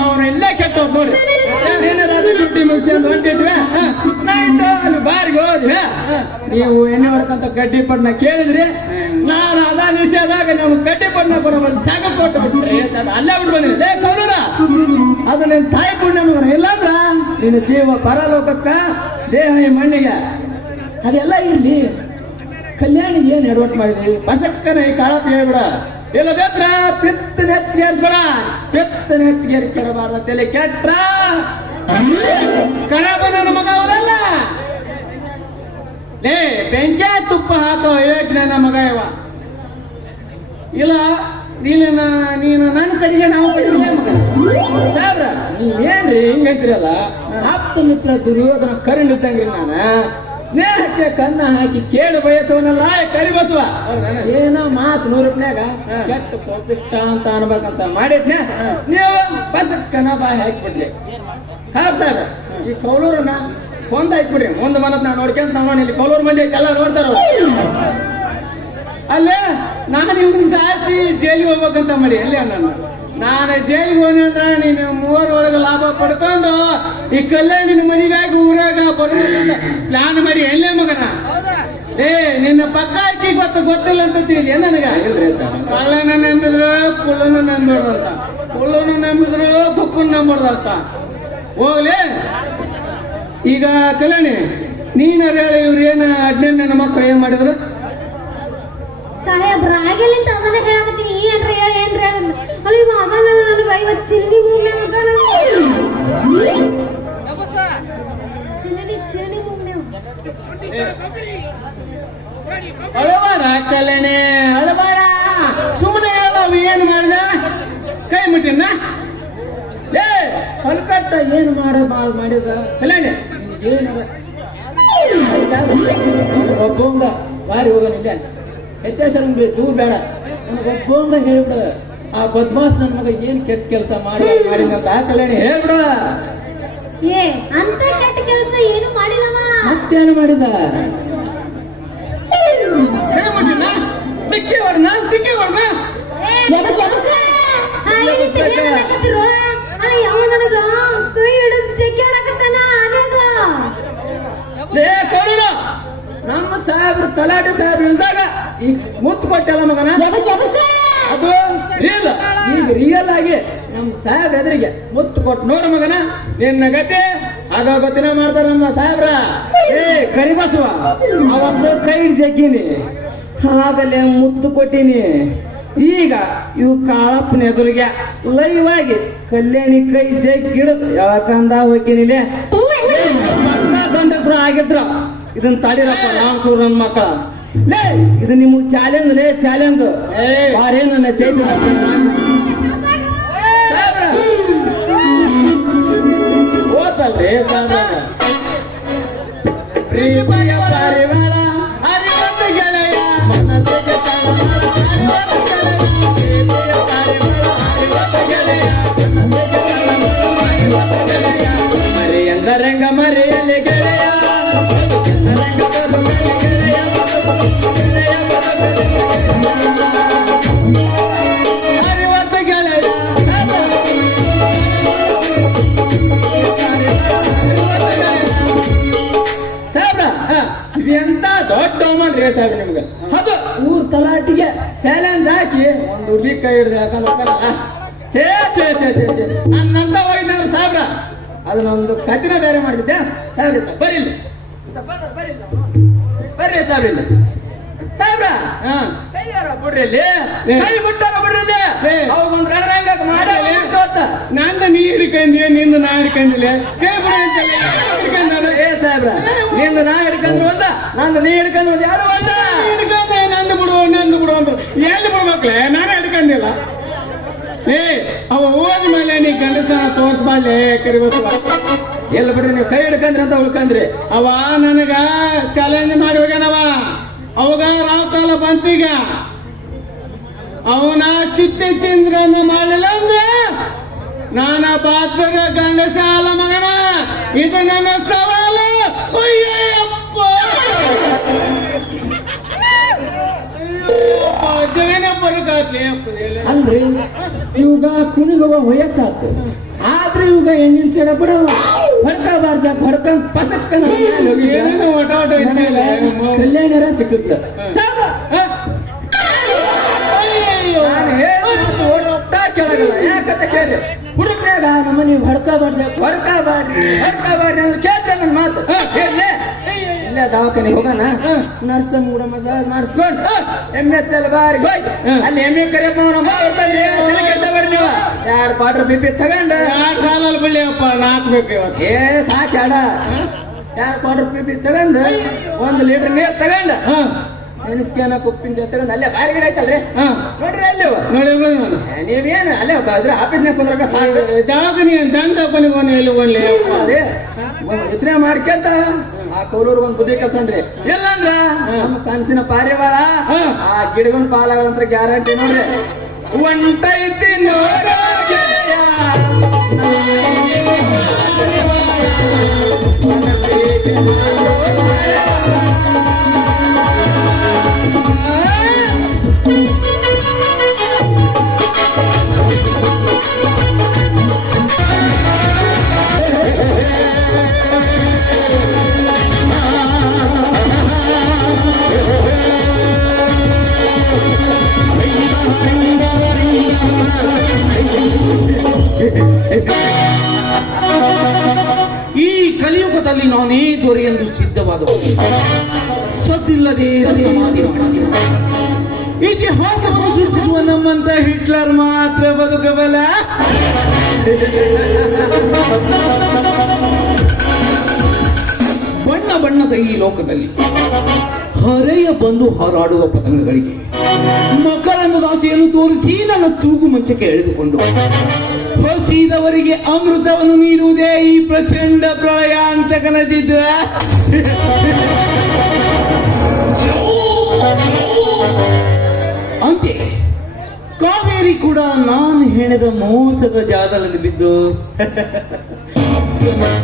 ಅವ್ರ ಇಲ್ಲೇ ಕೆಟ್ಟವ್ರು ನೋಡ್ರಿ ರಾತ್ರಿ ಡ್ಯೂಟಿ ಮುಗಿಸ್ಕೊಂಡು ಹೊಂಟಿದ್ವಿ ನೈಟ್ ಅಲ್ಲಿ ಬಾರಿಗೆ ಹೋದ್ವಿ ನೀವು ಎಣ್ಣೆ ಹೊಡ್ಕಂತ ಗಡ್ಡಿ ಪಡ್ನ ಕೇಳಿದ್ರಿ ನಾನು ಅದ ನಿಷೇಧಾಗ ನೀವು ಗಡ್ಡಿ ಪಡ್ನ ಕೊಡೋ ಒಂದು ಜಾಗ ಕೊಟ್ಟು ಬಿಟ್ರಿ ಅಲ್ಲೇ ಬಿಟ್ಟು ಬಂದ್ರಿ ಲೇ ಕೌಲೂರ ಅದು ನಿನ್ ತಾಯಿ ಪುಣ್ಯ ಮಗನ ಇಲ್ಲಾಂದ್ರ ನಿನ್ನ ಜೀವ ಪರಲೋಕಕ್ಕ ದೇಹ ಈ ಮಣ್ಣಿಗೆ ಅದೆಲ್ಲ ಇರ್ಲಿ ಕಲ್ಯಾಣಿಗೆ ಏನ್ ಎಡವಟ್ ಮಾಡಿದ್ರಿ ಬಸಕ್ಕನ ಈ ಕಾಳಪ್ಪ ಹೇಳ್ಬಿಡ ಇಲ್ಲದ್ರ ಪಿತ್ತ ನೆತ್ತಿಗೇರ್ಸ್ಬೇಡ ಪಿತ್ತ ನೆತ್ತಿಗೇರ್ ಕೆಡಬಾರ್ದ ತಲೆ ಕೆಟ್ರ ಕಡಪ ನನ್ನ ಮಗ ಅವರಲ್ಲ ಲೇ ಬೆಂಕಿ ತುಪ್ಪ ಹಾಕೋ ಯೋಚನೆ ನನ್ನ ಮಗ ಇವ ಇಲ್ಲ ನೀನು ನನ್ನ ಕಡೆಗೆ ನಾವು ಕಡೆಗೆ ಮಗ ಸಾಬ್ರ ನೀವೇನ್ರಿ ಹಿಂಗೈತಿರಲ್ಲ ಆಪ್ತ ಮಿತ್ರ ದುರ್ಯೋಧನ ಕರುಣ್ ಇದ್ದಂಗ್ರಿ ನಾನ ಸ್ನೇಹಕ್ಕೆ ಕನ್ನ ಹಾಕಿ ಕೇಳು ಬಯಸವನಲ್ಲ ಕರಿ ಬಸವ ಏನೋ ಮಾಸ್ 100 ರೂಪಾಯಿನಾಗ ಕೆಟ್ಟ ಕೋಪಿಷ್ಟ ಅಂತ ಅನ್ಬೇಕಂತ ಮಾಡಿದ್ನೆ ನೀವು ಬಸಕ್ಕನ ಬಾಯಿ ಹಾಕಿಬಿಡ್ರಿ ಸಾಹೇಬ್ರ ಈ ಕೌಲೂರನ್ನ ಕೊಂದ್ ಹಾಕ್ಬಿಡ್ರಿ ಮುಂದೆ ಮನತ್ ನಾ ನೋಡ್ಕೊಂತ ನಾವು ಇಲ್ಲಿ ಕೌಲೂರ್ ಮಂದಿ ಎಲ್ಲ ನೋಡ್ತಾರ ಅಲ್ಲೇ ನಾನು ಇವ್ನ ಸಾಯಿಸಿ ಜೈಲಿಗೆ ಹೋಗ್ಬೇಕಂತ ಮಾಡಿ ಅಲ್ಲೇ ನಾನು ಜೈಲಿಗೆ ಹೋಗಿ ಅಂದ್ರ ನೀನು 3 ಒಳಗೆ ಲಾಭ ಪಡ್ಕೊಂಡು ಈ ಕಲ್ಯಾಣಿನ ಮದುವೆಯಾಗಿ ಊರಾಗ ಬರೋದ್ರಿಂದ ಪ್ಲಾನ್ ಮಾಡಿ ಎಲ್ಲೇ ಮಗನ ಏ ನಿನ್ನ ಪಕ್ಕ ಹಾಕಿ ಗೊತ್ತಿಲ್ಲ ಅಂತ ತಿಳಿದೆ ನನಗ ಕಳ್ಳನ ನಂಬಿದ್ರು ಕುಳ್ಳನ ನಂಬಿಡ್ರು ಅಂತ ಕುಳ್ಳನ ನಂಬಿದ್ರು ಬುಕ್ಕನ್ ನಂಬಿಡ್ದಂತ ಹೋಗ್ಲಿ ಈಗ ಕಲ್ಯಾಣಿ ನೀನಾರ ಹೇಳಿ ಇವ್ರು ಏನ 18 ನನ್ನ ಮಕ್ಕಳು ಏನ್ ಮಾಡಿದ್ರು ಸಾಹೇಬ್ರ ಆಗಿಲ್ಲಿಂದ ಅದನ್ನ ಹೇಳಕತ್ತೀನಿ ಏನ್ರ ಹೇಳಿ ಅಲ್ಲಿ ಅದನ್ನ ನನಗೆ 50 ಚಿನ್ನಿ ಮೂಗ್ನೇವ್ ಚಿನ್ನಿ ಮೂಗ್ನೇವ್ ಅಳಬೇಡ ಕಲ್ಯಾಣಿ ಅಳಬೇಡ, ಸುಮ್ಮನೆ ಅವ್ ಏನು ಮಾಡಿದ ಕೈ ಮುಟ್ಟಿನ ಏ ಹೊಲ್ಕಟ್ಟ ಏನು ಮಾಡಿದ ಕಲ್ಯಾಣಿ ಏನದ ಒಬ್ಬಂಗ ಬಾರಿ ಹೋಗೋನಿಲ್ಲ ವ್ಯತ್ಯಾಸ ದೂರ ಬೇಡ ಒಬ್ಬಂಗ ಹೇಳ್ಬಿಡ ಆ ಬದ್ಮಾಸ್ ನನ್ ಮಗ ಏನ್ ಕೆಟ್ಟ ಕೆಲಸ ಮಾಡಿದಂತ ಕಲ್ಯಾಣಿ ಹೇಳ್ಬಿಡ. ಏ ಅಂತ ಕೆಟ್ಟ ಕೆಲಸ ಏನು ಮಾಡಿಲ್ಲಮ್ಮ. ಮತ್ತೇನು ಮಾಡಿದ ಟಿಕ್ಕಿ ಹೊಡ್ನ ಟಿಕ್ಕಿ ಹೊಡ್ನ ಯಾವ ನನಗ ಕೈ ಹಿಡಿದು ಚೆಕ್ ಮಾಡಕತ್ತಾನ ಅದಾಗ ಏ ಕೊಡೋಣ ನಮ್ಮ ಸಾಹೇಬ್ರು ತಲಾಟೆ ಸಾಹೇಬ್ರು ಇಲ್ದಾಗ ಈಗ ಮುತ್ತು ಕೊಟ್ಟಲ್ಲ ಮಗನ ಅದು ರಿಯಲ್. ಈಗ ರಿಯಲ್ ಆಗಿ ನಮ್ ಸಾಹೇಬ್ರ ಎದುರಿಗೆ ಮುತ್ತು ಕೊಟ್ಟು ನೋಡು ಮಗನ ನಿನ್ನ ಗತಿ ಆಗೋಗತ್ತಿನ ಮಾಡ್ತಾರ ನಮ್ಮ ಸಾಹೇಬ್ರ. ಏ ಕರಿಬಸವ, ಅವತ್ತು ಕೈ ಜಗ್ಗಿನಿ ಆಗಲೇ ಮುತ್ತು ಕೊಟ್ಟಿನಿ. ಈಗ ಇವು ಕಾಳಪ್ಪನ ಎದುರಿಗೆ ಲೈವ್ ಆಗಿ ಕಲ್ಯಾಣಿ ಕೈ ಜಗ್ಗಿಡ ಯಾಕಂದ ಹೋಗಿನಿಲೆ ಗಂಡಸ್ರ ಆಗಿದ್ರ ಇದನ್ನ ತಡಿರಪ್ಪ ರಾಮಸೂರ್ ನನ್ನ ಮಕ್ಕಳ. ಲೇ ಇದು ನಿಮ್ಗೆ ಚಾಲೆಂಜ್ ಲೇ ಚಾಲೆಂಜ್. ಬಾರೇ ನನ್ನ ಚೈತ್ರ ಓತಲ್ರಿ ಪ್ರೀತಿಯ ಪಾರಿವಾಳ ಹರಿವಂತ ಗೆಳೆಯ ಮರೆಯಂದರಂಗ ಮರೆಯಲಿ ಗೆಳೆಯ ಹರಿವಂತ ಗೆಳೆಯ ಸಾಹೇಬ್ರ ಇದೆಂತ ದೊಡ್ಡ ಅವಮಾನ ರೀ ಸಾಹೇಬ್ರ ನಿಮ್ಗೆ. ಅದು ಊರ್ ತಲಾಟಿಗೆ ಚಾಲೆಂಜ್ ಹಾಕಿ ಒಂದು ಹುಡುಗಿ ಕೈ ಹಿಡಿದು ಯಾಕಂದ್ರೆ ಛೇ ಛೇ ಛೇ ಛೇ ಛೇ ನನ್ನಂತ ಹೋಗಿದ್ದಂದ್ರೆ ಸಾಹೇಬ್ರ ಅದನ್ನೊಂದು ಕಥಿನ ಬೇರೆ ಮಾಡಿದ್ದೆ ಸಾಹೇಬ್ರ. ಬರಿಲ್ಲ ಬರ್ರಿ ಸಾಹೇಬ್ರ ಇಲ್ಲ ಸಾಹೇಬ್ರ ಕೈಯಾರ ಬಿಡ್ರಿ ಅಲ್ಲಿ ಕೈ ಬಿಟ್ಟಾರ ಬಿಡ್ರಿ ಅಲ್ಲಿ ಅವಾಗ ಒಂದ್ ರಣರಂಗ ಮಾಡಿ ನಂದ ನೀ ಹಿಡ್ಕಂದಿ ನಿಂದ ನಾ ಹಿಡ್ಕಂದಿಲ್ಲ ಕೈ ಬಿಡ ಏ ಸಾಹೇಬ್ರ ನಿಂದ ನಾ ಹಿಡ್ಕಂದ್ರು ಒಂದ ನಂದು ನೀ ಹಿಡ್ಕಂದ್ರು ಒಂದ್ ಎರಡು ಒಂದ ಹಿಡ್ಕಂದೆ ನಂದು ಬಿಡು ಅಂದ್ರು ಎಲ್ಲಿ ಬಿಡ್ಬೇಕ್ಲೆ ನಾನೇ ಹಿಡ್ಕಂದಿಲ್ಲ. ಏ ಅವ ಹೋದ್ಮೇಲೆ ನೀ ಗಂಡತನ ತೋರ್ಸ್ಬಾಡ್ಲೆ ಕರಿಬಸವ. ಎಲ್ಲ ಬಿಡ್ರಿ ನೀವು ಕೈ ಹಿಡ್ಕಂದ್ರಿ ಅಂತ ಉಳ್ಕಂದ್ರಿ. ಅವ ನನಗ ಚಾಲೆಂಜ್ ಮಾಡಿ ಹೋಗ್ಯಾನವ. ಅವಾಗ ರಾವ್ ಬಂತೀಗ ಅವನ ಚುತ್ತಿ ಚಂದ್ರನ ಮಾಡಲಿಲ್ಲ ಅಂದ್ರೆ ನಾನ ಪಾತ್ರ ಗಂಡ ಸಾಲ ಮಗನ ಇದು ನನ್ನ ಸವಾಲು. ಅಯ್ಯಪ್ಪ ಜಗನ ಬರಕಾತ್ಲಿ ಅಲ್ರಿ ಇವಾಗ ಕುಣಿಗುವ ವಯಸ್ಸಾತು ಆದ್ರೆ ಇವಾಗ ಹೆಣ್ಣಿನ ಸೆಡ ಬಿಡವ ಹೊಡ್ಕಬಾರ್ದ ಹೊಡ್ಕೊಂಡ್ ಪಸಕ್ಕನ ಕಲ್ಯಾಣರ ಸಿಕ್ಕುತ್ತ ಒಟ್ಟ ಕೇಳಗಲ್ಲ ಯಾಕಂತ ಕೇಳಿ ಹುಡುಕ್ರಾಗ ನಮ್ಮ ನೀವು ಹೊಡ್ಕಬಾರ್ದು ಹೊಡ್ಕಬಾರ್ರಿ ಅಂದ್ರೆ ಕೇಳ್ತಾರೆ ನನ್ನ ಮಾತು ಕೇಳಲೇ ಇಲ್ಲೇ ದವಾಖಾನೆ ಹೋಗೋಣ ನರ್ಸ್ ಮೂಡ ಮಸಾಜ್ ಮಾಡಿಸ್ಕೊಂಡು MS ಬಾರಿ ಹೋಯ್ ಅಲ್ಲಿ ಎಮ್ಮೆ ಕರಿಯಪ್ಪ ಬರ್ರಿ ನೀವು 2 ಕ್ವಾರ್ಟರ್ BP ತಗೊಂಡ 2 ಸಾಲಲ್ಲಿ ಬಳ್ಳಿಯಪ್ಪ 4 ಬೇಕು ಇವತ್ತು ಏ ಸಾಕ್ಯಾಡ 2 ಕ್ವಾರ್ಟರ್ BP ತಗೊಂಡು 1 ಲೀಟರ್ ನೀರು ತಗೊಂಡ ನೆನೆಸ್ಕೇನ ಉಪ್ಪಿನ ತಗೊಂಡು ಅಲ್ಲೇ ಬಾರಿ ಗಿಡ ಐತಲ್ರಿ ನೋಡ್ರಿ ಅಲ್ಲಿ ನೋಡಿ ನೀವೇನು ಅಲ್ಲೇ ಅದ್ರ ಆಫೀಸ್ನಾಗ ಕುಂದ್ರಕ ಸಾಕು ದವಾಖಾನೆ ದಂಡ ಕೊನೆಗೆ ಎಲ್ಲಿ ಒಳ್ಳೆ ಅದೇ ಯೋಚನೆ ಮಾಡ್ಕೊಂತ ಆ ಕೌಲೂರ್ ಒಂದ್ ಬುದ್ಧಿ ಕಲ್ಸನ್ರಿ ಎಲ್ಲಂದ್ರ ನಮ್ಮ ಕನಸಿನ ಪಾರಿವಾಳ ಆ ಗಿಡಗೊಂಡ್ ಪಾಲಾಗದಂತ್ರ ಗ್ಯಾರಂಟಿ ನೋಡ್ರಿ ಒಂಟೈತಿ ನೋಡ ಈ ಕಲಿಯುಗದಲ್ಲಿ ನಾನೇ ದೊರೆಯಲು ಸಿದ್ಧವಾದವ ಸದ್ದಿಲ್ಲದೆ ಸಮಾಧಿ ಮಾಡಿದೆ. ಇತಿಹಾಸವನ್ನು ಸೃಷ್ಟಿಸುವ ನಮ್ಮಂತ ಹಿಟ್ಲರ್ ಮಾತ್ರ ಬದುಕಬಲ್ಲ. ಬಣ್ಣ ಬಣ್ಣದ ಈ ಲೋಕದಲ್ಲಿ ಹರೆಯ ಬಂದು ಹಾರಾಡುವ ಪತಂಗಗಳಿಗೆ ಮಕರಂದದ ಆಸೆಯನ್ನು ತೋರಿಸಿ ನನ್ನ ತೂಗು ಮಂಚಕ್ಕೆ ಎಳೆದುಕೊಂಡು ಹಸಿದವರಿಗೆ ಅಮೃತವನ್ನು ನೀಡುವುದೇ ಈ ಪ್ರಚಂಡ ಪ್ರಳಯ ಅಂತ ಕನಸಿದ್ದ. ಅಂತೆ ಕಾವೇರಿ ಕೂಡ ನಾನು ಹೆಣೆದ ಮೋಸದ ಜಾಲದಲ್ಲಿ ಬಿದ್ದು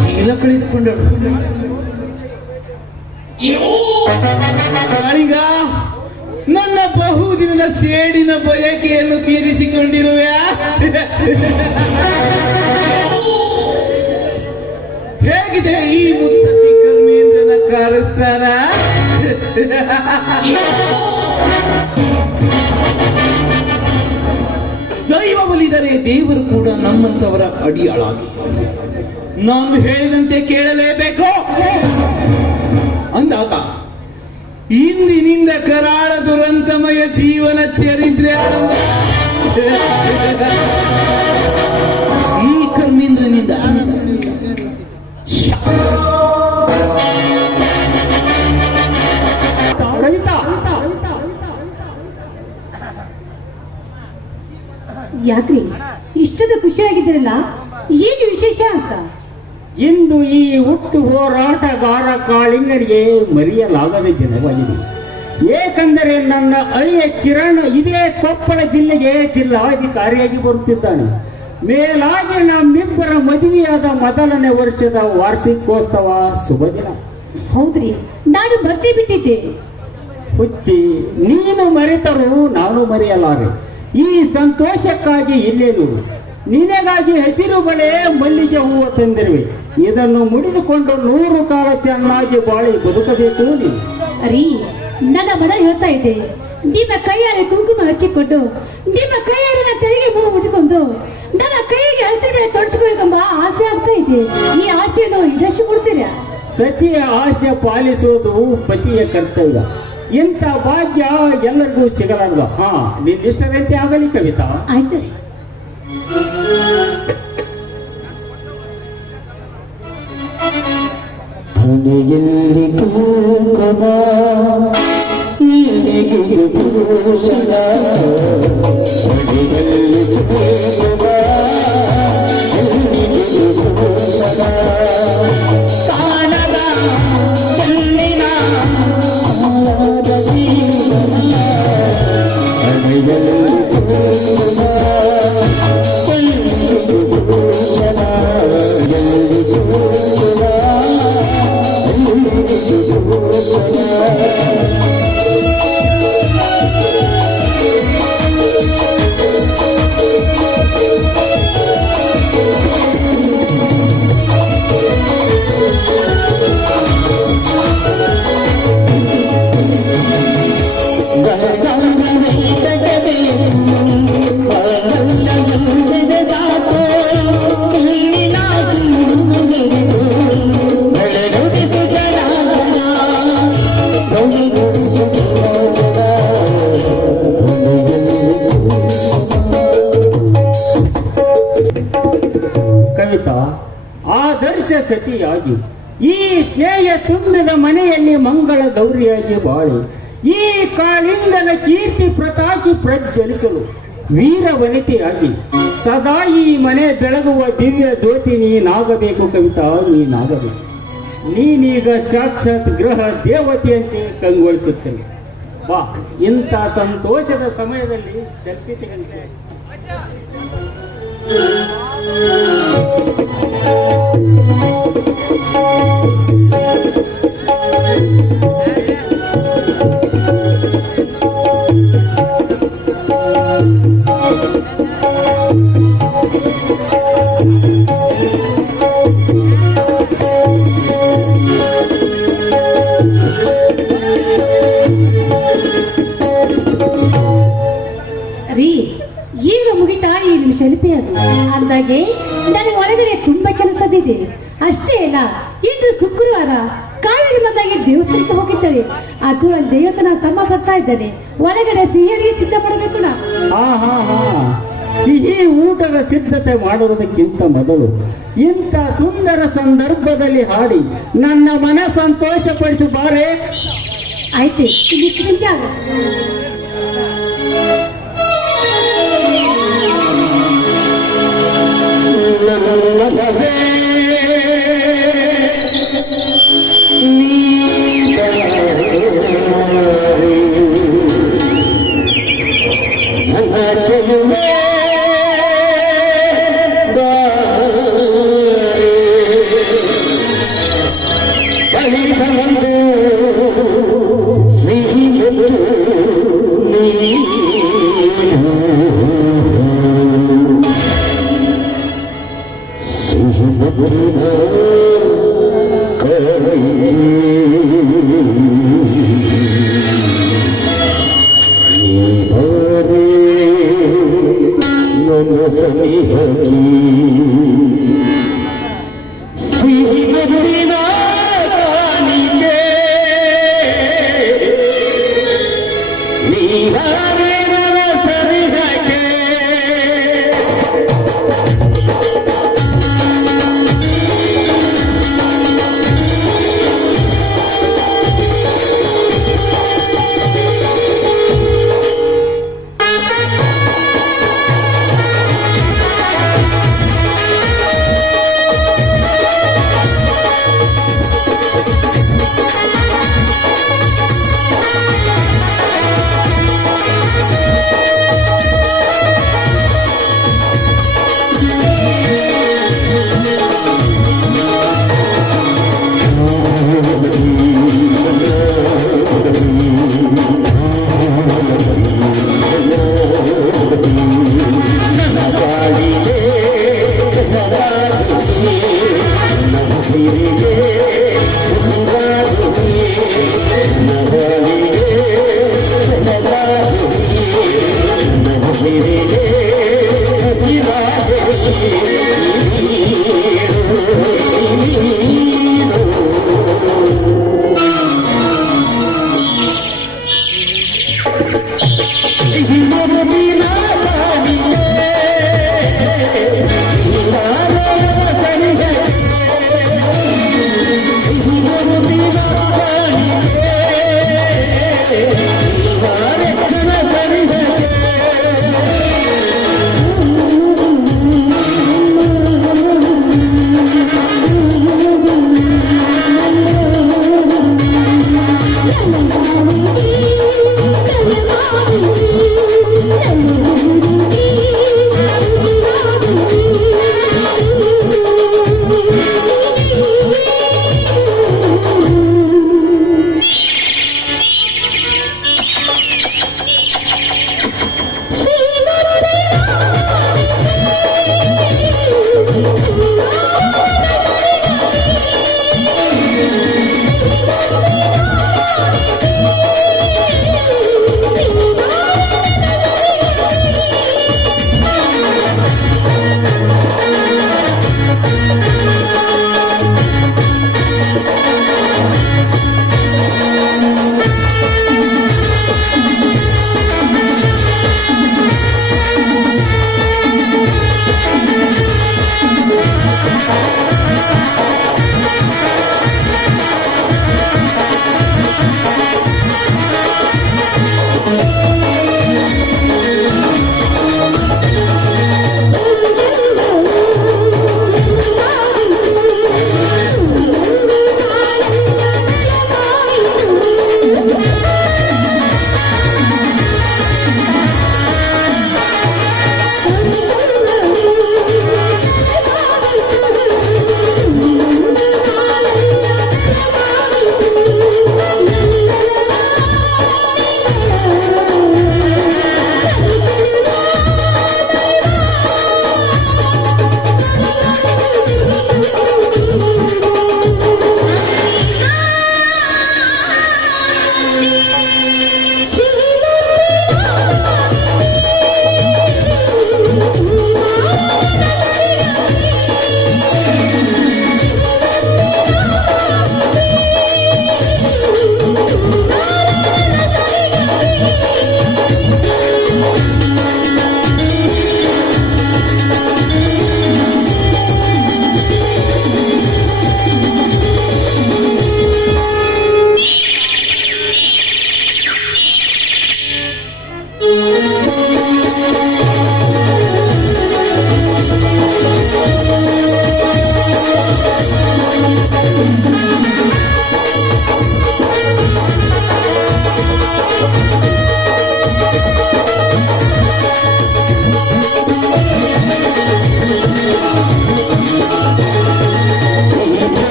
ಚೀಲ ಕಳೆದುಕೊಂಡಳು. ಕಾಳಿಂಗ, ನನ್ನ ಬಹುದಿನದ ಸೇಡಿನ ಬಯಕೆಯನ್ನು ತೀರಿಸಿಕೊಂಡಿರುವೆ. ಹೇಗಿದೆ ಈ ಮುತ್ಸದ್ದಿ ಕರ್ಮೇಂದ್ರನ ಕಾರಸ್ಥಾನ? ದೈವ ಒಲಿದರೆ ದೇವರು ಕೂಡ ನಮ್ಮಂತವರ ಅಡಿಯಾಳಾಗಿ ನಾನು ಹೇಳಿದಂತೆ ಕೇಳಲೇಬೇಕು ಅಂದಾಗ ಇಂದಿನಿಂದ ಕರಾಳ ದುರಂತಮಯ ಜೀವನ ಚರಿತ್ರೆ ಆರಂಭ. ಈ ಕರ್ಮೇಂದ್ರನಿಂದ ಕವಿತಾ, ಯಾಕ್ರಿ ಇಷ್ಟದ ಖುಷಿಯಾಗಿದ್ದೀರಲ್ಲ, ಏನು ವಿಶೇಷ ಅಂತ? ಇಂದು ಈ ಹುಟ್ಟು ಹೋರಾಟಗಾರ ಕಾಳಿಂಗನಿಗೆ ಮರೆಯಲಾಗದ ದಿನವಾಗಿದೆ. ಏಕೆಂದರೆ ನನ್ನ ಅಳಿಯ ಕಿರಣ್ ಇದೇ ಕೊಪ್ಪಳ ಜಿಲ್ಲೆಗೆ ಜಿಲ್ಲಾಧಿಕಾರಿಯಾಗಿ ಬರುತ್ತಿದ್ದಾನೆ. ಮೇಲಾಗಿ ನಮ್ಮಿಬ್ಬರ ಮದುವೆಯಾದ ಮೊದಲನೇ ವರ್ಷದ ವಾರ್ಷಿಕೋತ್ಸವ ಶುಭ ದಿನ. ಹೌದ್ರಿ, ನಾನು ಬರ್ತಿ ಬಿಟ್ಟಿದ್ದೆ. ಹುಚ್ಚಿ, ನೀನು ಮರೆತರೂ ನಾನು ಮರೆಯಲಾರೆ. ಈ ಸಂತೋಷಕ್ಕಾಗಿ ಇಲ್ಲೇನು ನಿನಗಾಗಿ ಹಸಿರು ಬಳೆ ಮಲ್ಲಿಗೆ ಹೂವು ತಂದಿರುವೆ. ಇದನ್ನು ಮುಡಿದುಕೊಂಡು 100 ಕಾಲ ಚೆನ್ನಾಗಿ ಬಾಳಿ ಬದುಕಬೇಕು ನೀನು. ರೀ, ನನ್ನ ಮನ ಹೇಳ್ತಾ ಇದ್ದೆ, ನಿಮ್ಮ ಕೈಯಾರೆ ಕುಂಕುಮ ಹಚ್ಚಿಕೊಂಡು, ನಿಮ್ಮ ಕೈಯಾರೆ ನನ್ನ ತಲೆಗೆ ಮೂಗು ಮುಟ್ಟಿಕೊಂಡು, ನನ್ನ ಕೈಗೆ ಹಸಿರು ಬಳೆ ತೊಡಸ್ಕೋಬೇಕೆಂಬ ಆಸೆ ಆಗ್ತಾ ಇದೆ. ಈ ಆಸೆಯನ್ನು ಈಡೇರಿಸಿ ಕೊಡ್ತೀರಾ? ಸತಿಯ ಆಸೆ ಪಾಲಿಸುವುದು ಪತಿಯ ಕರ್ತವ್ಯ. ಇಂಥ ಭಾಗ್ಯ ಎಲ್ಲರಿಗೂ ಸಿಗಲಾರ್ದು. ಹಾ, ನಿನ್ನಿಷ್ಟದಂತೆ ಆಗಲಿ ಕವಿತಾ. ಆಯ್ತು. ಹಣೆಯಲ್ಲಿ ಕುಂಕುಮ ಎಣೆಗೆ ಭೂಷಣ, ಹಣೆಯಲ್ಲಿ ಕುಂಕುಮ ಎಣೆಗೆ ಭೂಷಣ, ಕಾಣದ ಕಣ್ಣಿನ ಆಳದ ಜೀವನ, ಹಣೆಯಲ್ಲಿ ಕುಂಕುಮ ಎಣೆಗೆ ಭೂಷಣ, ಎಣೆಗೆ ಭೂಷಣ. ಕವಿತಾ, ಆದರ್ಶ ಸತಿಯಾಗಿ ಈ ಸ್ನೇಹ ತುಂಬಿದ ಮನೆಯಲ್ಲಿ ಮಂಗಳ ಗೌರಿಯಾಗಿ ಬಾಳಿ ಈ ಕಾಳಿಂಗನ ಕೀರ್ತಿ ಪ್ರತಾಪಿ ಪ್ರಜ್ವಲಿಸಲು ವೀರ ವನಿತೆಯಾಗಿ ಸದಾ ಈ ಮನೆ ಬೆಳಗುವ ದಿವ್ಯ ಜ್ಯೋತಿ ನೀನಾಗಬೇಕು ಕವಿತಾ, ನೀನಾಗಬೇಕು. ನೀನೀಗ ಸಾಕ್ಷಾತ್ ಗೃಹ ದೇವತೆಯಂತೆ ಕಂಗೊಳಿಸುತ್ತೇನೆ. ಬಾ, ಇಂಥ ಸಂತೋಷದ ಸಮಯದಲ್ಲಿ ಸೆಲ್ಫಿ ತೆಗೆದುಕೊಳ್ಳಿ. ರೀ, ಈಗ ಮುಗಿತಾ ಈ ನಿಮಿಷ ಅದು ಅಂದಾಗೆ ನನಗೆ ಒಳಗಡೆ ತುಂಬಾ ಕೆಲಸದಿದೆ. ಅಷ್ಟೇ ಅಲ್ಲ, ಇಂದು ಶುಕ್ರವಾರ ಕಾವೇರಿ ಮದ್ದಾಗಿ ದೇವಸ್ಥಾನಕ್ಕೆ ಹೋಗಿದ್ದಾರೆ. ಅದು ದೇವತನ ತಮ್ಮ ಬರ್ತಾ ಇದ್ದಾನೆ. ಒಳಗಡೆ ಸಿಹಿಯಾಗಿ ಸಿದ್ಧ ಮಾಡಬೇಕು. ಸಿಹಿ ಊಟದ ಸಿದ್ಧತೆ ಮಾಡುವುದಕ್ಕಿಂತ ಮೊದಲು ಇಂಥ ಸುಂದರ ಸಂದರ್ಭದಲ್ಲಿ ಹಾಡಿ ನನ್ನ ಮನ ಸಂತೋಷಪಡಿಸು ಬಾರೆ. ಆಯ್ತು ಇಲ್ಲಿ ಆಗ ನನ್ನವೇ ನನ್ನ ಚೆಲುವೆ ಬಳಿದ ಒಂದು ಸಿಹಿ ನೀನು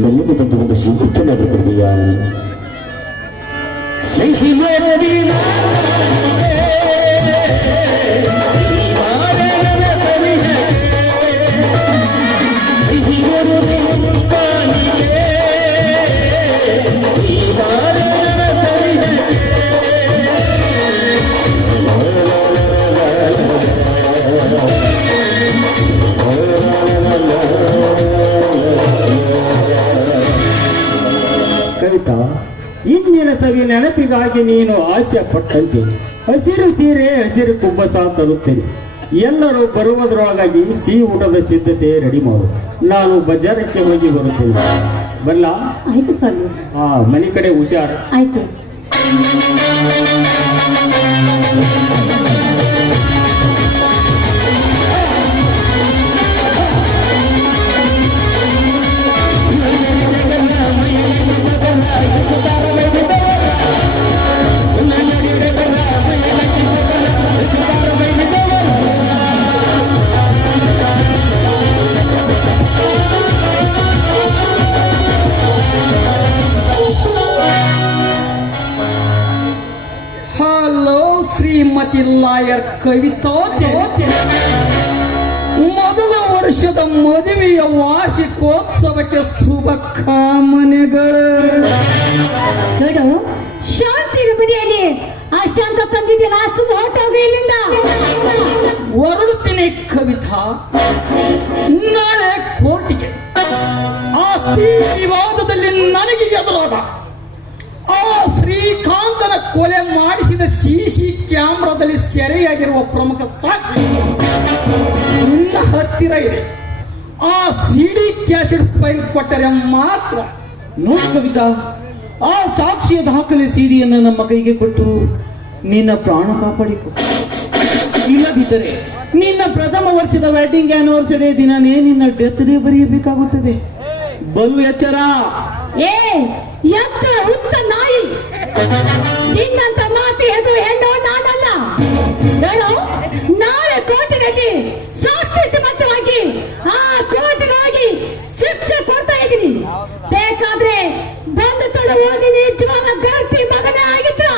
ಮೆಲ್ಲುವುದಂತ ಒಂದು ಸಿಗುತ್ತನಾದರೂ ಕೊಡುವೆಯಾ ಸಿಹಿ ಮರದಿನ ಕವಿತಾ, ಇಂದಿನ ಸವಿ ನೆನಪಿಗಾಗಿ ನೀನು ಆಸೆ ಪಟ್ಟಂತೆ ಹಸಿರು ಸೀರೆ ಹಸಿರು ಕುಬ್ಬಸ ತರುತ್ತೇನೆ. ಎಲ್ಲರೂ ಬರುವುದರೊಳಗಾಗಿ ಸಿಹಿ ಊಟದ ಸಿದ್ಧತೆ ರೆಡಿ ಮಾಡು. ನಾನು ಬಜಾರಕ್ಕೆ ಹೋಗಿ ಬರುತ್ತೇನೆ. ಬಲ್ಲ? ಆಯ್ತು ಸರ್. ಮನೆ ಕಡೆ ಹುಷಾರ್. ಆಯ್ತು. ಹಲೋ ಶ್ರೀಮತಿ ಲಾಯರ್ ಕವಿತಾ, ಮೊದಲ ವರ್ಷದ ಮದುವೆಯ ವಾರ್ಷಿಕೋತ್ಸವಕ್ಕೆ ಶುಭ ಕಾಮನೆಗಳು. ನೋಡು, ಶಾಂತಿ ಮನೆಯಲ್ಲಿ ಅಷ್ಟಂತ ತಂದಿದ್ದಿಲ್ಲ, ಅಷ್ಟು ಹೊರಟೋಗಿ ಇಲ್ಲಿಂದ. ಹೊರಡುತ್ತೇನೆ ಕವಿತಾ. ನಾಳೆ ಕೋರ್ಟಿಗೆ ಆಸ್ತಿ ವಿವಾದದಲ್ಲಿ ನನಗೆ ಎದುರಾದ ಆ ಶ್ರೀಕಾಂತನ ಕೊಲೆ ಮಾಡಿಸಿದ ಸಿಸಿ ಕ್ಯಾಮ್ರಾದಲ್ಲಿ ಸೆರೆಯಾಗಿರುವ ಪ್ರಮುಖ ಸಾಕ್ಷಿ ನಿನ್ನ ಹತ್ತಿರ ಇದೆ. ಆ ಸಿಡಿ ಕ್ಯಾಸೆಟ್ ಫೈಲ್ ಕೊಟ್ಟರೆ ಮಾತ್ರ. ನೋಡು ಕವಿತಾ, ಆ ಸಾಕ್ಷಿಯ ದಾಖಲೆ ಸಿಡಿಯನ್ನು ನಮ್ಮ ಕೈಗೆ ಕೊಟ್ಟು ನಿನ್ನ ಪ್ರಾಣ ಕಾಪಾಡಿಕೊ. ಇಲ್ಲದಿದ್ದರೆ ನಿನ್ನ ಪ್ರಥಮ ವರ್ಷದ ವೆಡ್ಡಿಂಗ್ ಆನಿವರ್ಸರಿ ದಿನನೇ ನಿನ್ನ ಡೆತ್ ಡೇ ಬರೆಯಬೇಕಾಗುತ್ತದೆ. ಬಲು ಎಚ್ಚರ. ಎಚ್ಚರ ಹುಚ್ಚ ನಾಯಿ. ನಿನ್ನಂತ ಮಾತು ಎದು ಹೆಣ್ಣು ನಾನಲ್ಲ. ಹೇಳು, ನಾಳೆ ಕೋರ್ಟಿನಲ್ಲಿ ಸಾಕ್ಷಿ ಸಮೇತವಾಗಿ ಆ ಕೋರ್ಟಿಗೆ ಹೋಗಿ ಶಿಕ್ಷೆ ಕೊಡ್ತಾ ಇದ್ದೀನಿ. ಬೇಕಾದ್ರೆ ಬಂದು ತೊಡ ಓದಿ ನಿಜವಾದ ಗರ್ತಿ ಮಗನೇ ಆಗಿದ್ರ.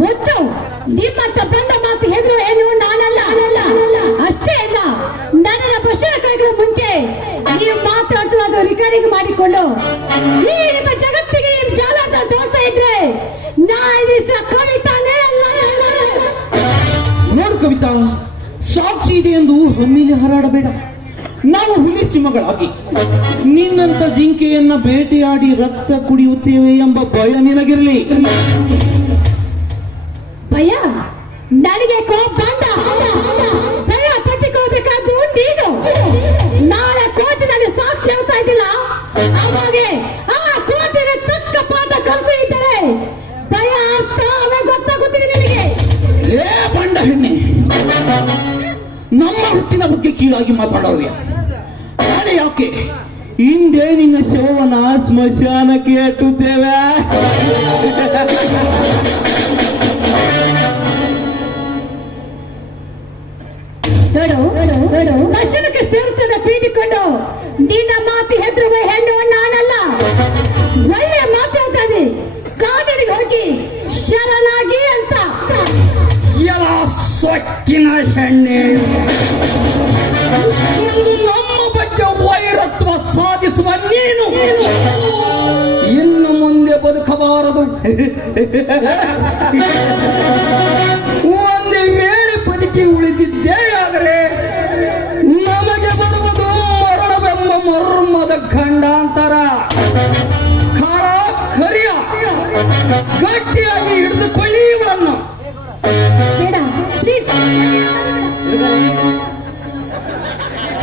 ಮುಚ್ಚು. ನಿಮ್ಮಂತ ಬಂದ ಮಾತು ಹೆದರು ಏನು ನಾನಲ್ಲ. ಅಷ್ಟೇ ಅಲ್ಲ, ನನ್ನ ಬಸ್ಸಿನ ಮುಂಚೆ ನೀವು ಮಾತಾಡ್ತಿರೋದು ರೆಕಾರ್ಡಿಂಗ್ ಮಾಡಿಕೊಂಡು ಈ ನಿಮ್ಮ ಜಗತ್ತಿಗೆ ಜಾಲಾಟ ದೋಷ ಇದ್ರೆ ನಾ ಕವಿತಾನೇ ಅಲ್ಲ. ನೋಡು ಕವಿತಾ, ಸಾಕ್ಷಿ ಇದೆ ಎಂದು ಹಮ್ಮಿಲಿ ಹಾರಾಡಬೇಡ. ನಾವು ಹುಲಿ ಸಿಂಹಗಳಾಗಿ ನಿನ್ನಂತ ಜಿಂಕೆಯನ್ನ ಬೇಟೆಯಾಡಿ ರಕ್ತ ಕುಡಿಯುತ್ತೇವೆ ಎಂಬ ಭಯ ನಿನಗಿರಲಿ. ಭಯ? ನನಗೆ ಕೋಪ ಬಂದ. ಭಯ ಪಟ್ಟಿಕೋಬೇಕಾದ್ದು ನೀನು. ನಾಳೆ ಕೋರ್ಟಿನಲ್ಲಿ ಸಾಕ್ಷಿ ಹೇಳ್ತಾ ಇದ್ದಿಲ್ಲ, ಅವಾಗೆ ಆ ಕೋರ್ಟಿನ ತಕ್ಕ ಪಾಠ ಕಲಿತು ಇದ್ದರೆ ಭಯ ಅರ್ಥ ಅವಾಗ ಗೊತ್ತಾಗುತ್ತಿದೆ ನಿನಗೆ. ಏ ಬಂಡ ಹೆಣ್ಣೆ, ನಮ್ಮ ಹುಟ್ಟಿನ ಬಗ್ಗೆ ಕೀಳಾಗಿ ಮಾತಾಡೋರು ಯಾಕೆ? ಹಿಂದೆ ನಿನ್ನ ಶವನ ಸ್ಮಶಾನಕ್ಕೆ ಎಟ್ಟುತ್ತೇವೆ. ನೋಡು, ದರ್ಶನಕ್ಕೆ ಸೇರುತ್ತದೆ ತಿಳಿದುಕೊಂಡು ನಿನ್ನ ಮಾತು ಹೆದರುವ ಹೆಣ್ಣು ನಾನಲ್ಲ. ಒಳ್ಳೆ ಮಾತಾಡ್ತಾನೆ, ಕಾನೂನಿಗೆ ಹೋಗಿ ಶರಣಾಗಿ ಅಂತ. ಎಲ್ಲ ಸೊಕ್ಕಿನ ಹೆಣ್ಣೆ, ನಮ್ಮ ಬಗ್ಗೆ ವೈರತ್ವ ಸಾಧಿಸುವ ನೀನು ಇನ್ನು ಮುಂದೆ ಬದುಕಬಾರದು. ಒಂದು ವೇಳೆ ಬದುಕಿ ಉಳಿದಿದ್ದೇ ಆದರೆ ನಮಗೆ ಬರುವುದು ಮರಣವೆಂಬ ಮರ್ಮದ ಗಂಡಾಂತರ. ಖಾರ ಕರಿಯ ಗಟ್ಟಿಯಾಗಿ ಹಿಡಿದುಕೊಳ್ಳಿ ಇವಳನ್ನು. ಬೇಡ ಪ್ಲೀಸ್.